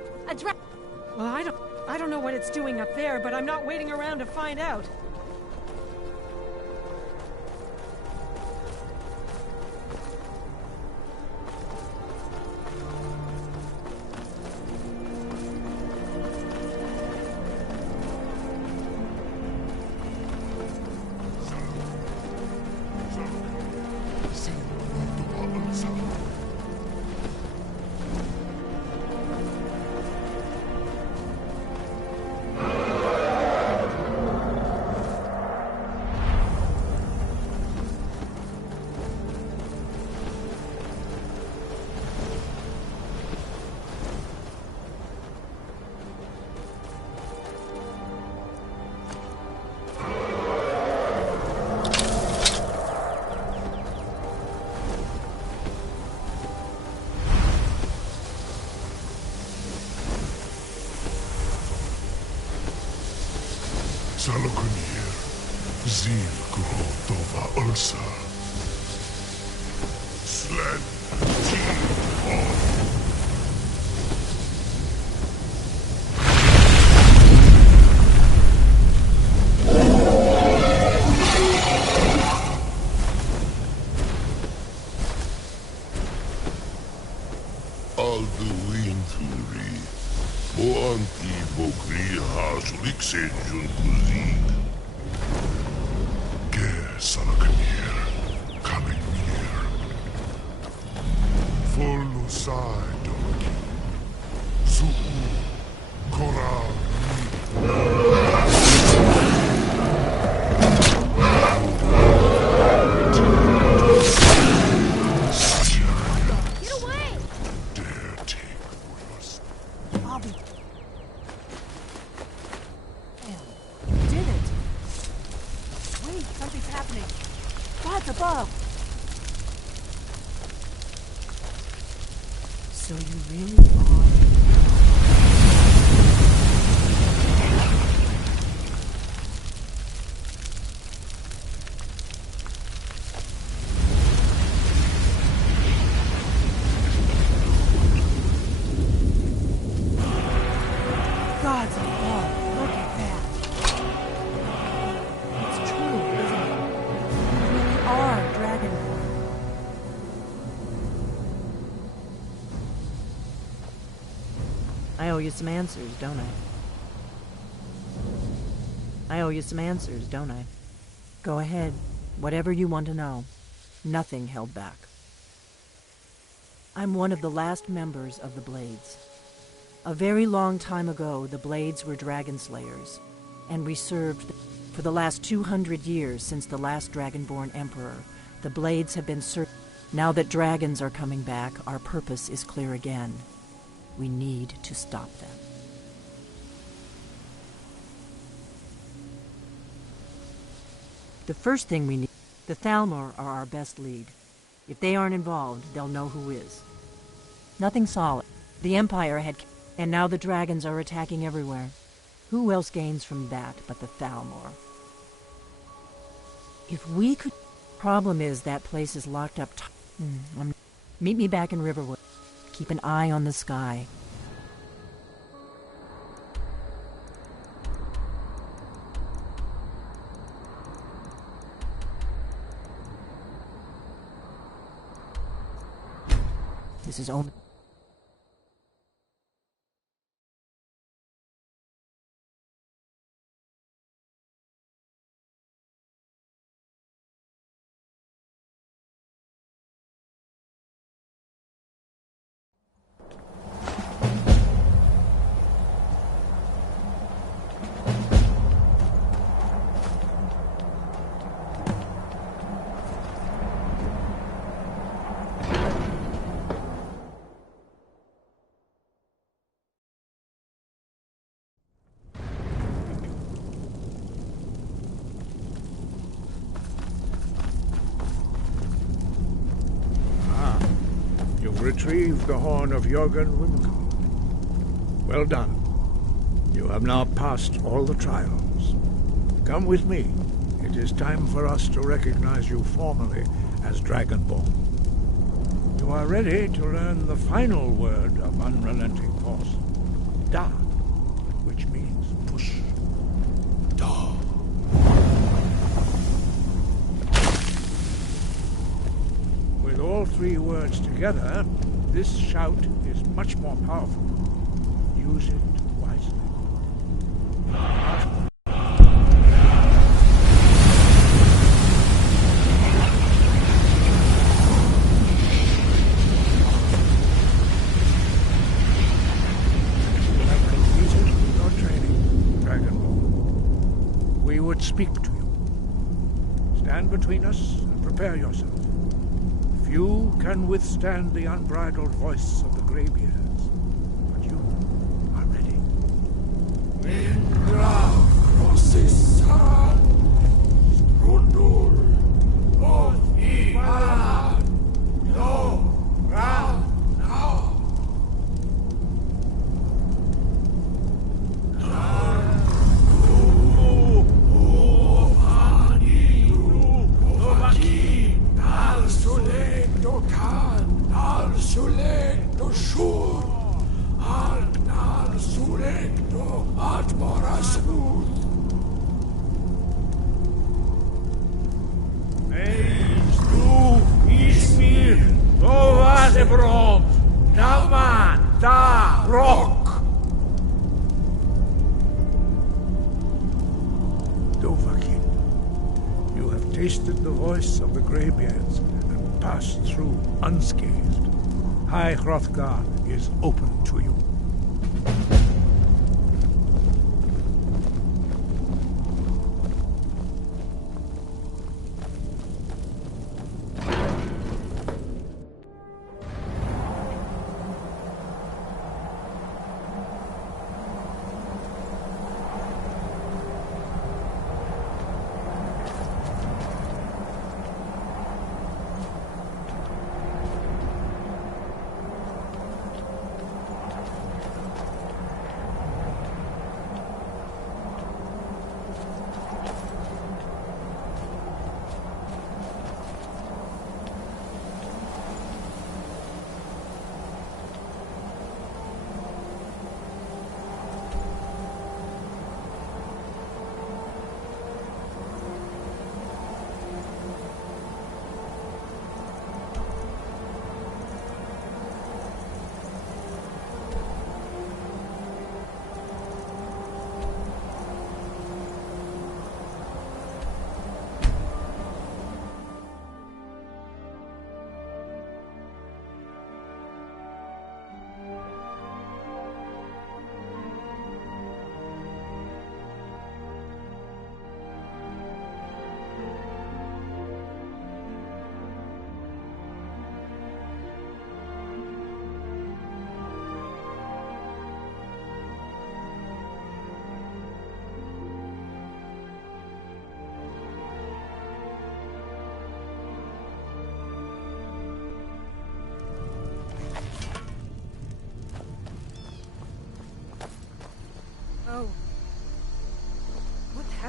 Well, I don't know what it's doing up there, but I'm not waiting around to find out. Salokunir, Ziv Grotova Ursa. Sled Team On. Alduinturi, Boanti Bokriha Suliksenjun Kuzik. Ge Salakanir, coming near. Folusai Doki, Zuku, Koral. Above. So you really are. Gods above, look at that. It's true, isn't it? You really are Dragonborn. you some answers, don't I? I owe you some answers, don't I? Go ahead. Whatever you want to know. Nothing held back. I'm one of the last members of the Blades. A very long time ago, the Blades were dragon slayers, and we served for the last 200 years since the last Dragonborn Emperor. The Blades have been served. Now that dragons are coming back, our purpose is clear again. We need to stop them. The first thing we need, the Thalmor are our best lead. If they aren't involved, they'll know who is. Nothing solid. The Empire had, and now the dragons are attacking everywhere. Who else gains from that but the Thalmor? If we could... Problem is that place is locked up. Meet me back in Riverwood. Keep an eye on the sky. This is only... Retrieved the horn of Jorgen Wimco. Well done. You have now passed all the trials. Come with me. It is time for us to recognize you formally as Dragonborn. You are ready to learn the final word of unrelenting force. Da, which means push. Da. With all three words together, this shout is much more powerful. Use it wisely. You have completed your training, Dragonborn. We would speak to you. Stand between us and prepare yourself. Few can withstand the unbridled voice of the Greybeards, but you are ready. You have tasted the voice of the Greybeards and passed through unscathed. High Hrothgar is open to you.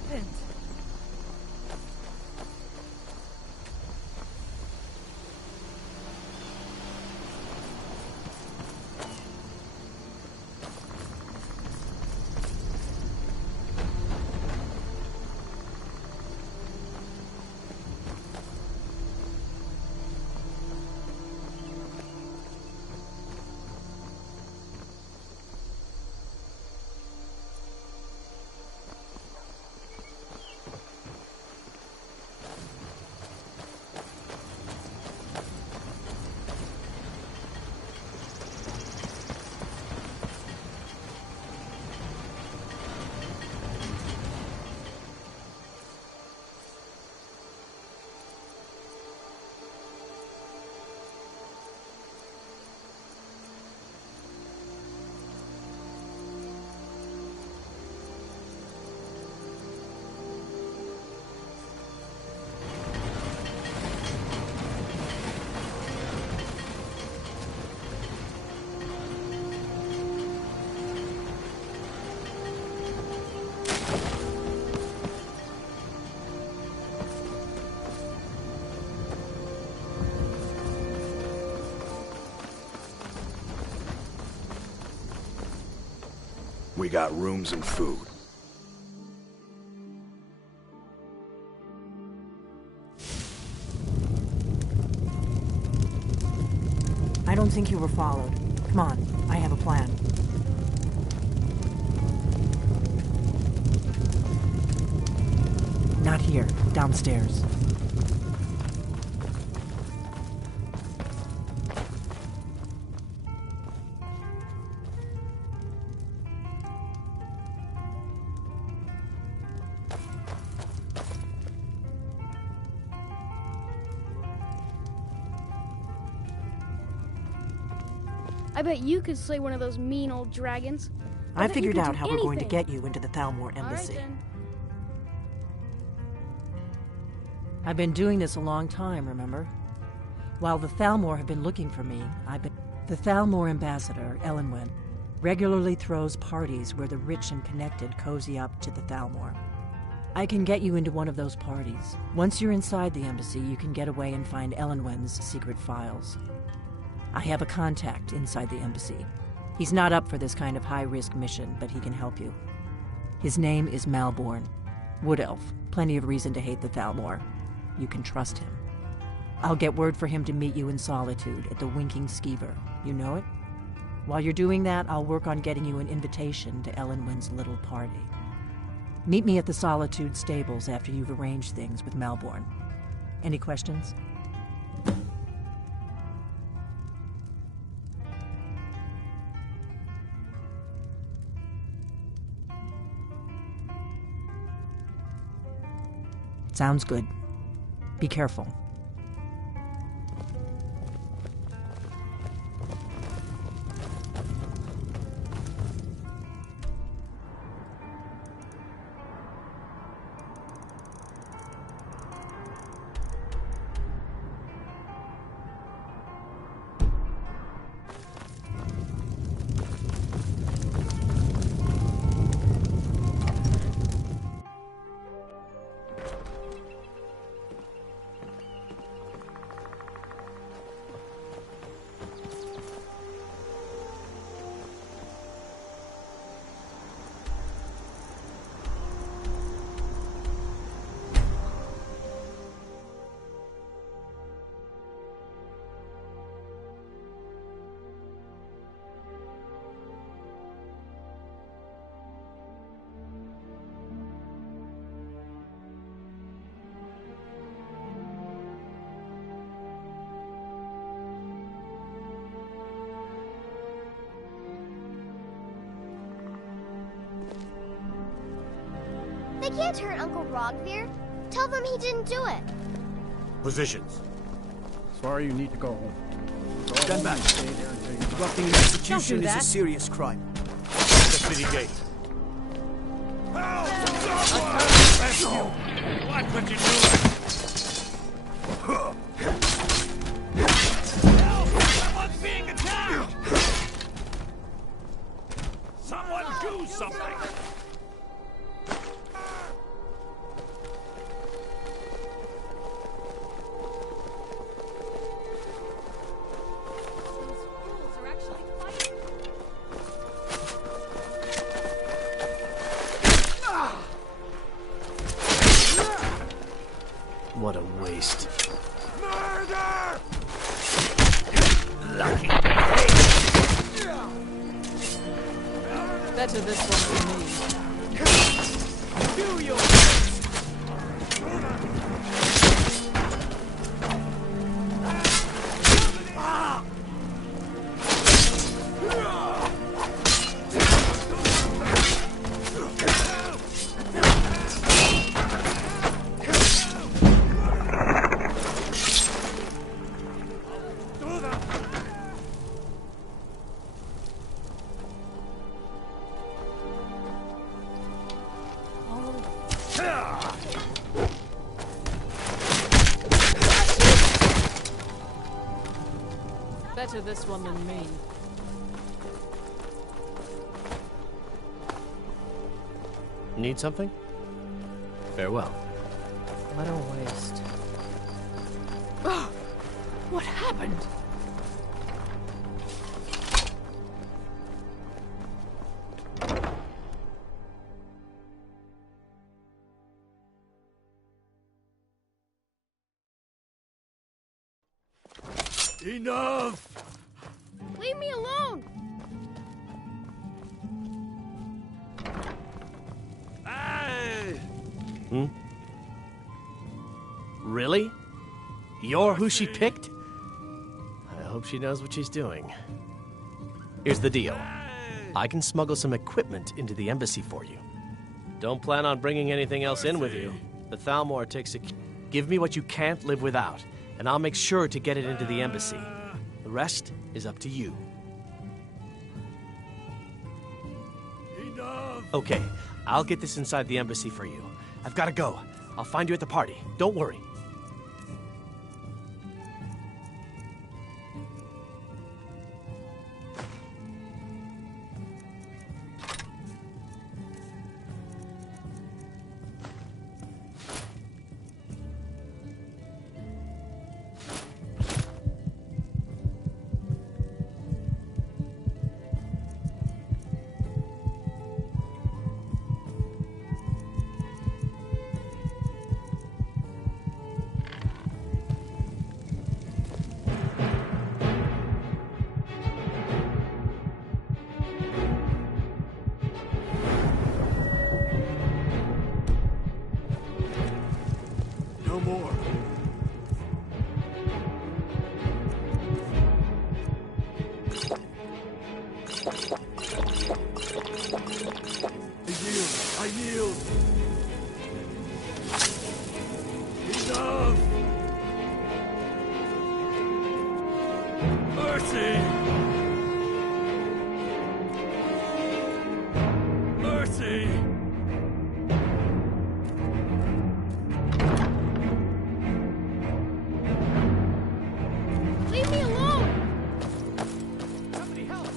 happened? We got rooms and food. I don't think you were followed. Come on, I have a plan. Not here, downstairs. I bet you could slay one of those mean old dragons. I figured out how we're going to get you into the Thalmor embassy. All right, then. I've been doing this a long time, remember? While the Thalmor have been looking for me, The Thalmor ambassador, Elenwen, regularly throws parties where the rich and connected cozy up to the Thalmor. I can get you into one of those parties. Once you're inside the embassy, you can get away and find Elenwen's secret files. I have a contact inside the embassy. He's not up for this kind of high-risk mission, but he can help you. His name is Malborn. Wood Elf. Plenty of reason to hate the Thalmor. You can trust him. I'll get word for him to meet you in Solitude at the Winking Skeever. You know it? While you're doing that, I'll work on getting you an invitation to Elenwen's little party. Meet me at the Solitude stables after you've arranged things with Malborn. Any questions? Sounds good. Be careful. They can't hurt Uncle Rogvir. Tell them he didn't do it. Positions. Sorry, you need to go home. Stand back. Interrupting an execution is a serious crime. The city gate. Rescue! What would you do? Help! Someone's being attacked! Someone do something! What a waste. Murder! Lucky. Better this one than me. Do your Better this one than me. Need something? Farewell. What a waste. Oh, what happened? Enough! Leave me alone! Hmm? Really? You're who she picked? I hope she knows what she's doing. Here's the deal. I can smuggle some equipment into the embassy for you. Don't plan on bringing anything else in with you. The Thalmor takes a... Give me what you can't live without, and I'll make sure to get it into the embassy. The rest is up to you. Enough! Okay, I'll get this inside the embassy for you. I've got to go. I'll find you at the party. Don't worry. No more. I yield. Enough! Mercy! Mercy! Leave me alone! Somebody help!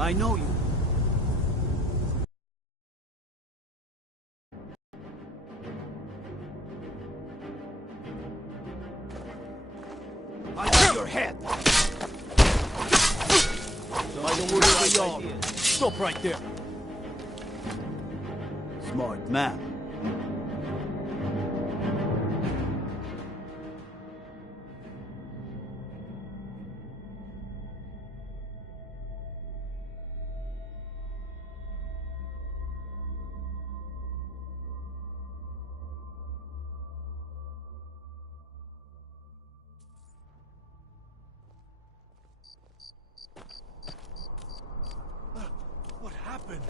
I know you. I got your head. I know where the Jarl. Stop right there. Smart man. What happened?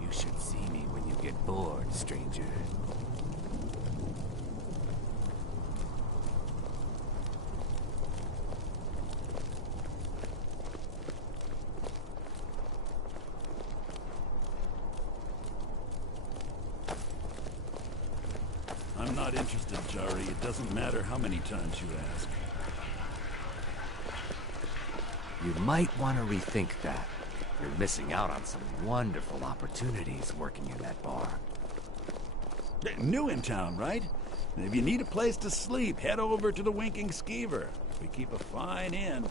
You should see me when you get bored, stranger. I'm not interested, Jari. It doesn't matter how many times you ask. You might want to rethink that. You're missing out on some wonderful opportunities working in that bar. New in town, right? If you need a place to sleep, head over to the Winking Skeever. We keep a fine inn.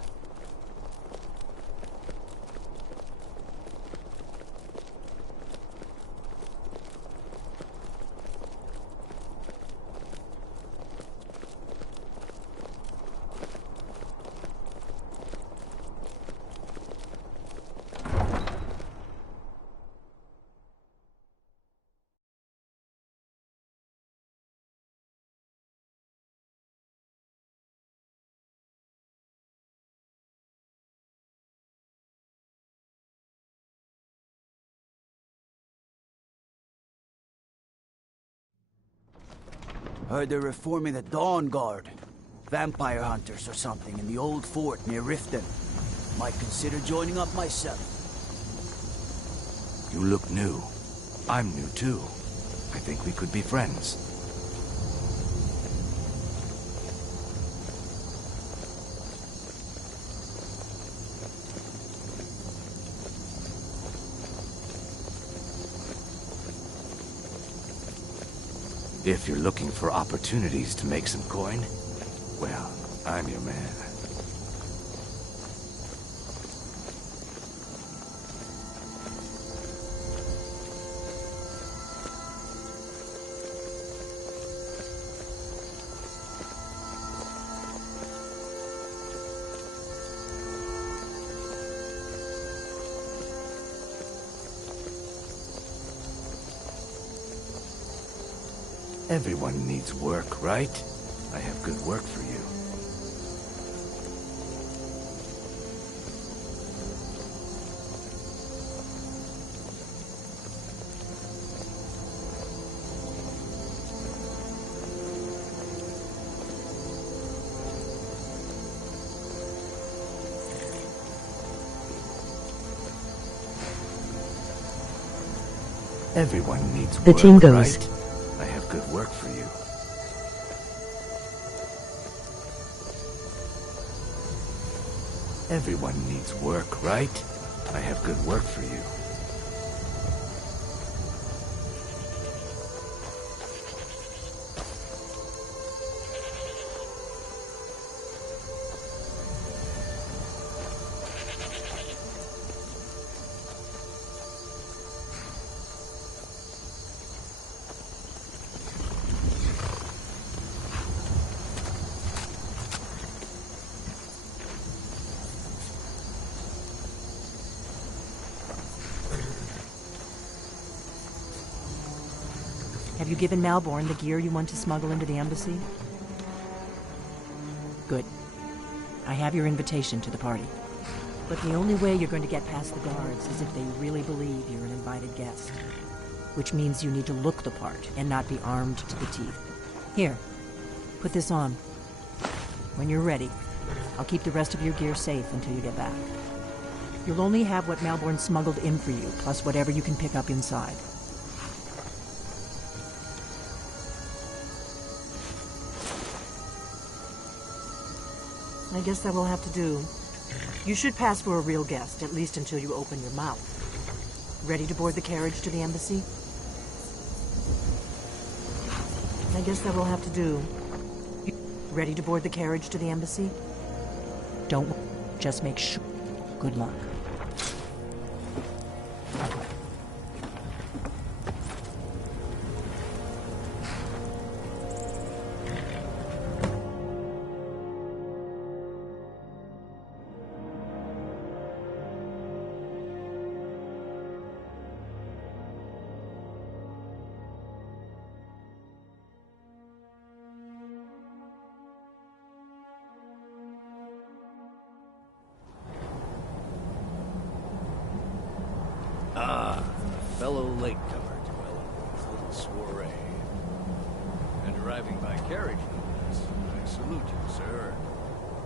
Heard they're reforming the Dawn Guard. Vampire hunters or something in the old fort near Riften. Might consider joining up myself. You look new. I'm new too. I think we could be friends. If you're looking for opportunities to make some coin, well, I'm your man. Everyone needs work, right? I have good work for you. Everyone needs The work, team goes. right? I have good work for you. Everyone needs work, right? I have good work for you. Have you given Malborn the gear you want to smuggle into the embassy? Good. I have your invitation to the party. But the only way you're going to get past the guards is if they really believe you're an invited guest. Which means you need to look the part and not be armed to the teeth. Here, put this on. When you're ready, I'll keep the rest of your gear safe until you get back. You'll only have what Malborn smuggled in for you, plus whatever you can pick up inside. I guess that will have to do. You should pass for a real guest, at least until you open your mouth. Ready to board the carriage to the embassy? I guess that will have to do. Ready to board the carriage to the embassy? Don't. Just make sure. Good luck. Fellow latecomer to Ellen's little soiree. And arriving by carriage, no less. I salute you, sir.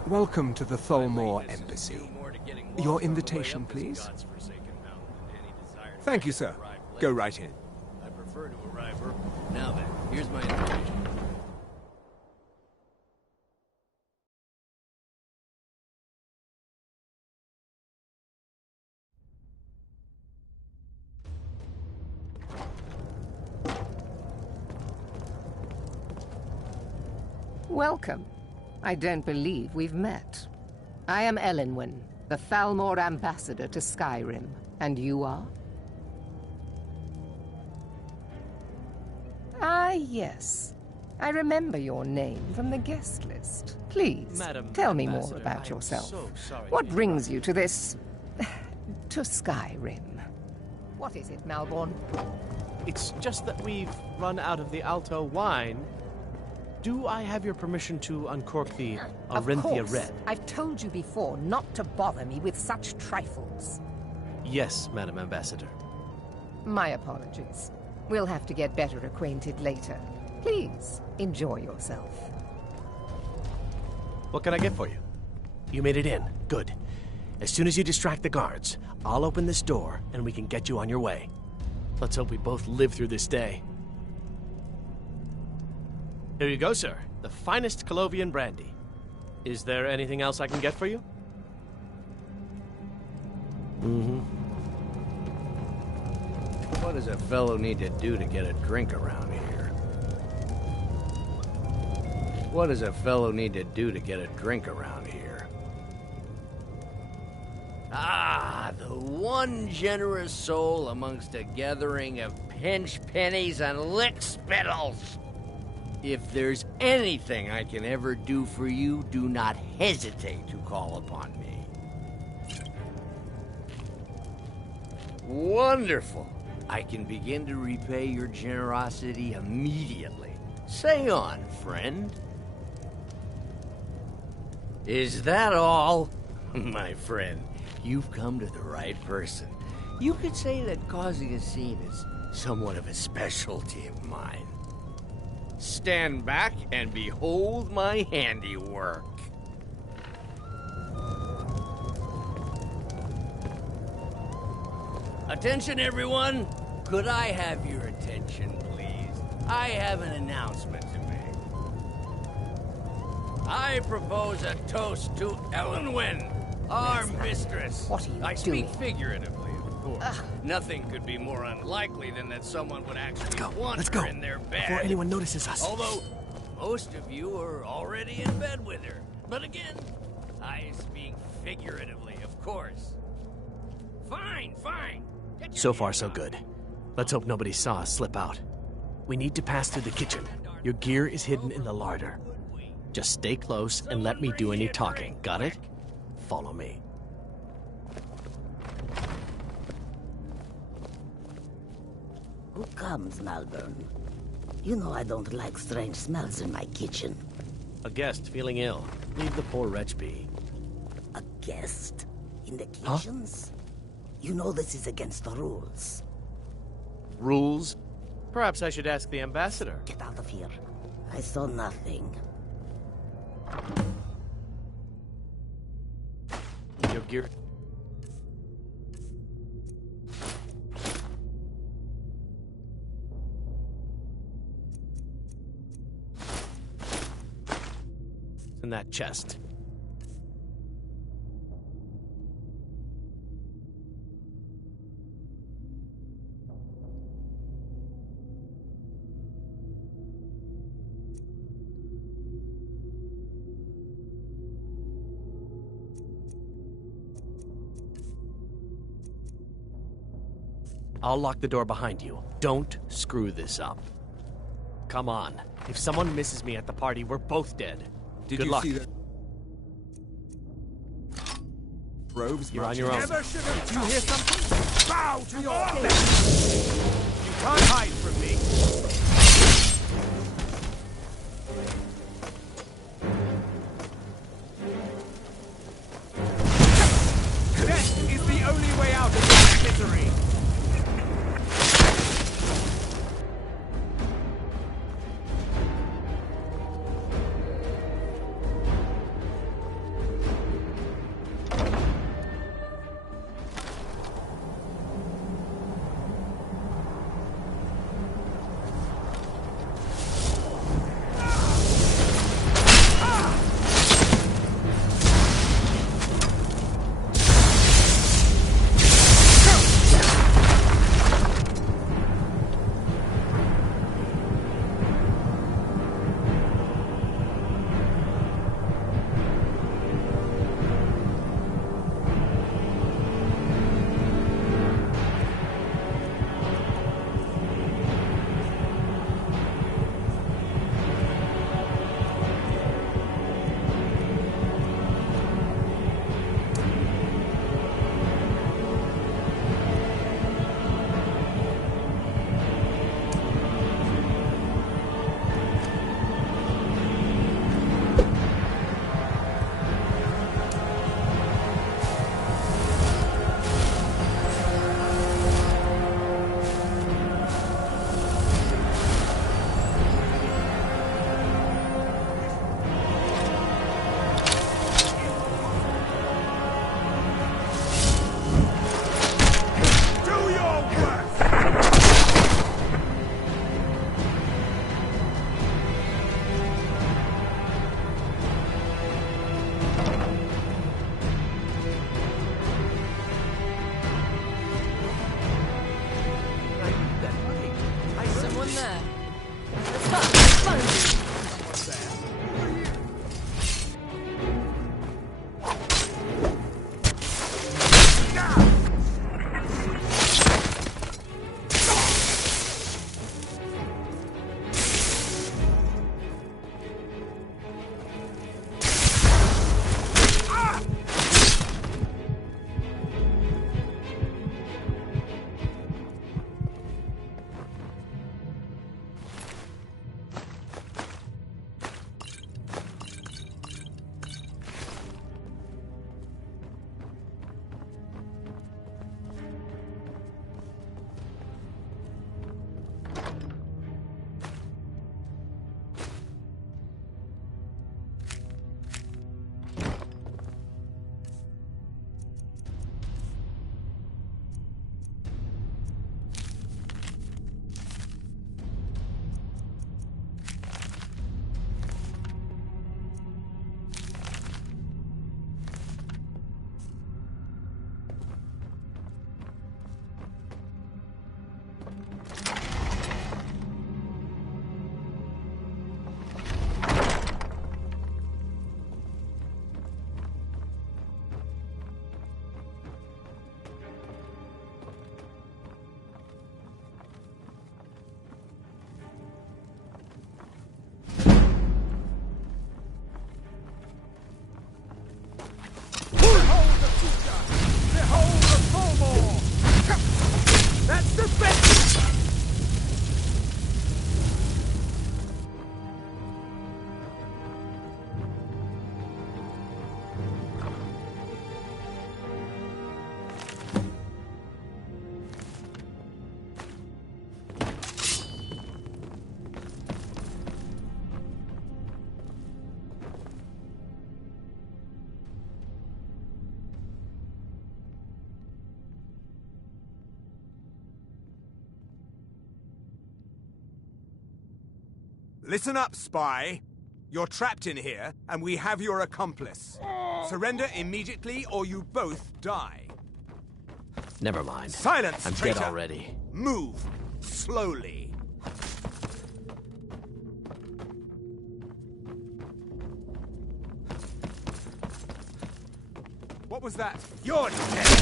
Welcome to the Tholmor Embassy. Your invitation, please. Thank you, sir. Go right in. I prefer to arrive early. Now then, here's my invitation. Welcome. I don't believe we've met. I am Elenwen, the Thalmor ambassador to Skyrim. And you are? Ah, yes. I remember your name from the guest list. Please, Madam tell me Ambassador, more about I am yourself. so sorry What to brings you to this... to Skyrim? What is it, Malborn? It's just that we've run out of the Alto wine. Do I have your permission to uncork the Of Arinthia course. Red? I've told you before not to bother me with such trifles. Yes, Madam Ambassador. My apologies. We'll have to get better acquainted later. Please, enjoy yourself. What can I get for you? You made it in. Good. As soon as you distract the guards, I'll open this door and we can get you on your way. Let's hope we both live through this day. Here you go, sir. The finest Colovian brandy. Is there anything else I can get for you? What does a fellow need to do to get a drink around here? What does a fellow need to do to get a drink around here? Ah, the one generous soul amongst a gathering of pinch pennies and lick spittles. If there's anything I can ever do for you, do not hesitate to call upon me. Wonderful. I can begin to repay your generosity immediately. Say on, friend. Is that all? My friend, you've come to the right person. You could say that causing a scene is somewhat of a specialty of mine. Stand back and behold my handiwork. Attention, everyone. Could I have your attention, please? I have an announcement to make. I propose a toast to Elenwen, our mistress. What are you I doing? speak figuratively, of course. Nothing could be more unlikely than that someone would actually want let's her go, in their bed. before anyone notices us. Although, most of you are already in bed with her. But again, I speak figuratively, of course. Fine, fine. So far, so good. Let's hope nobody saw us slip out. We need to pass through the kitchen. Your gear is hidden in the larder. Just stay close and let me do any talking. Got it? Follow me. Who comes, Malborn? You know I don't like strange smells in my kitchen. A guest feeling ill. Leave the poor wretch be. A guest? In the kitchens? You know this is against the rules. Rules? Perhaps I should ask the ambassador. Get out of here. I saw nothing. Your gear... open that chest. I'll lock the door behind you. Don't screw this up. Come on. If someone misses me at the party, we're both dead. Good luck. See that? Robes. You're on your own. Never should have. Did you hear something? Bow to your death. You can't hide from me. Death is the only way out of this misery. Listen up, spy. You're trapped in here, and we have your accomplice. Surrender immediately, or you both die. Never mind. Silence, I'm traitor! dead already. Move. Slowly. What was that? You're dead!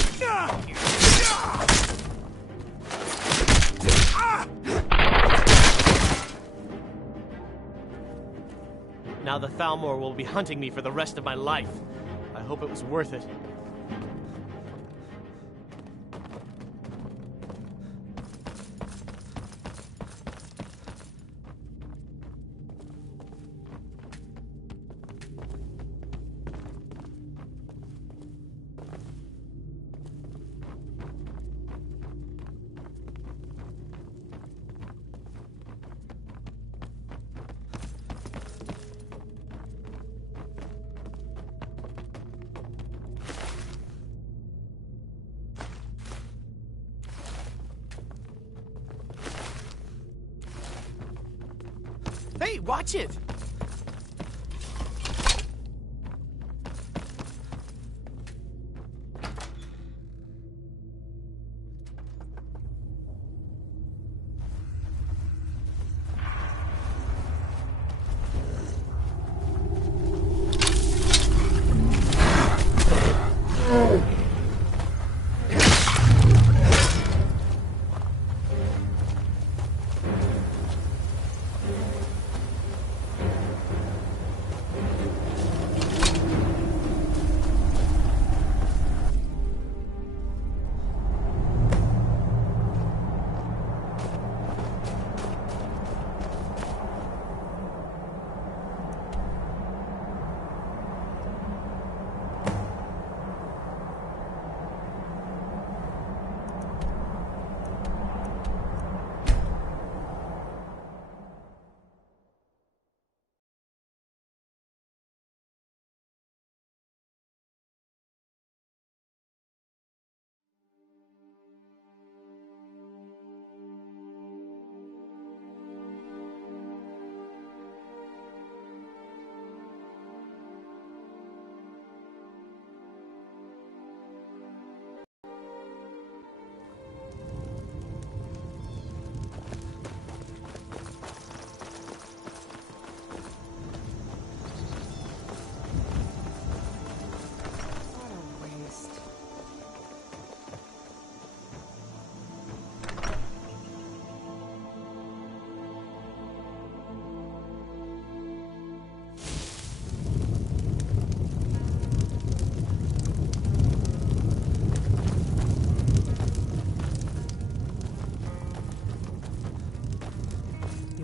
Now the Thalmor will be hunting me for the rest of my life. I hope it was worth it. Hey, watch it!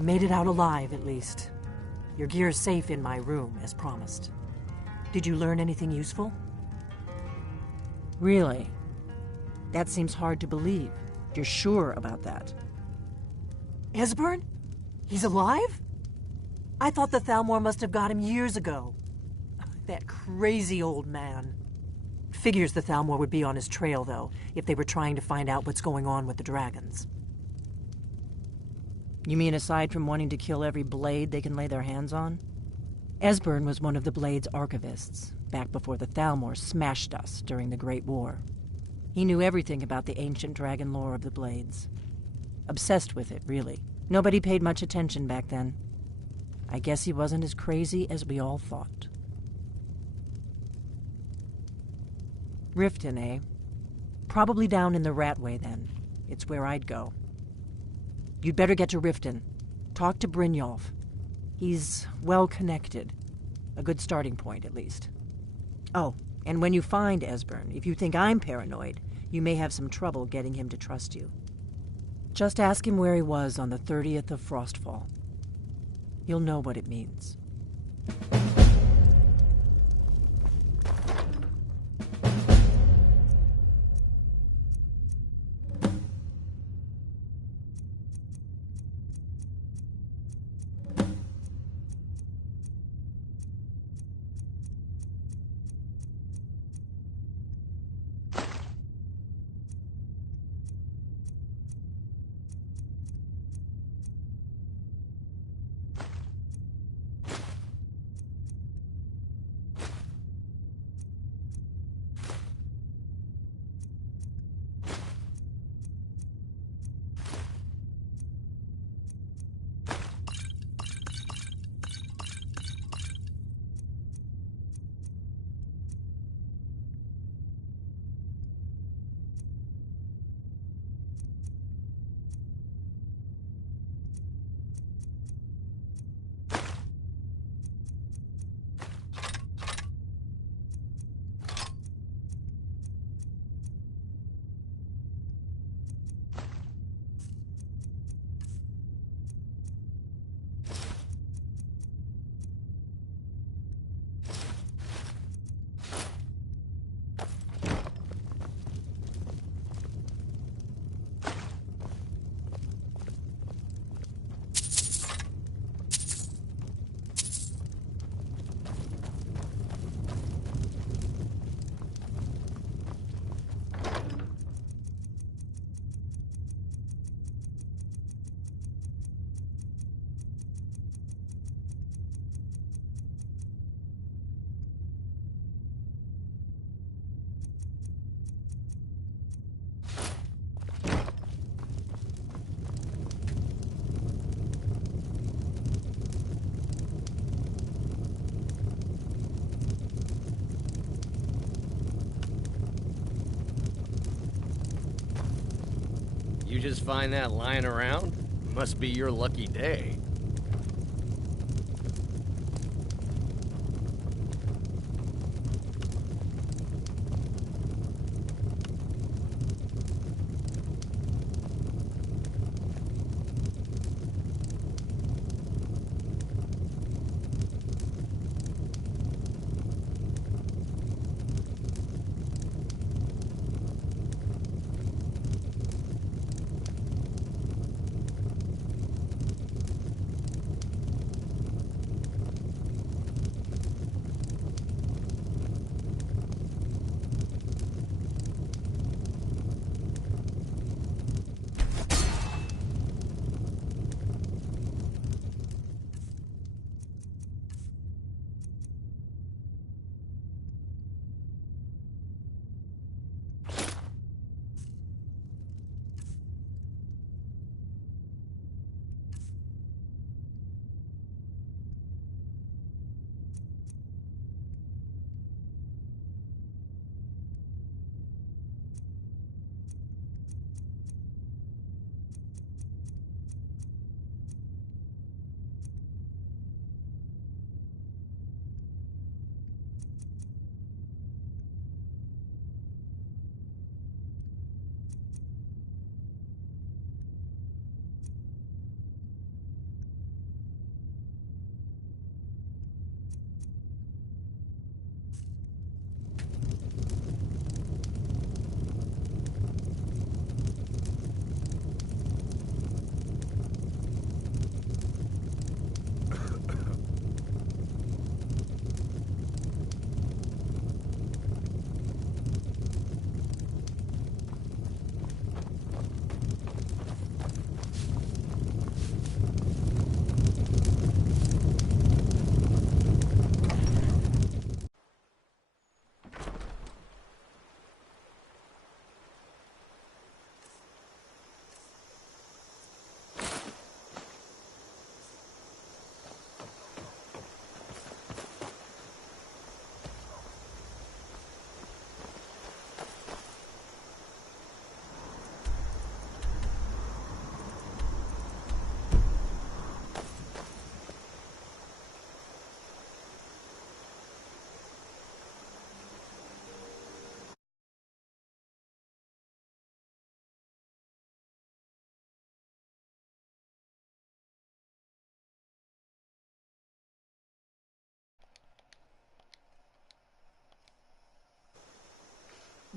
Made it out alive, at least. Your gear's safe in my room, as promised. Did you learn anything useful? Really? That seems hard to believe. You're sure about that? Esbern? He's alive? I thought the Thalmor must have got him years ago. That crazy old man. Figures the Thalmor would be on his trail, though, if they were trying to find out what's going on with the dragons. You mean aside from wanting to kill every blade they can lay their hands on? Esbern was one of the Blade's archivists, back before the Thalmor smashed us during the Great War. He knew everything about the ancient dragon lore of the Blades. Obsessed with it, really. Nobody paid much attention back then. I guess he wasn't as crazy as we all thought. Riften, eh? Probably down in the Ratway, then. It's where I'd go. You'd better get to Riften. Talk to Brynjolf. He's well-connected. A good starting point, at least. Oh, and when you find Esbern, if you think I'm paranoid, you may have some trouble getting him to trust you. Just ask him where he was on the 30th of Frostfall. You'll know what it means. You just find that lying around? Must be your lucky day.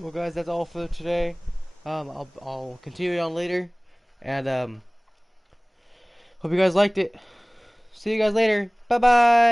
Well, guys, that's all for today. I'll continue on later, and hope you guys liked it. See you guys later. Bye bye.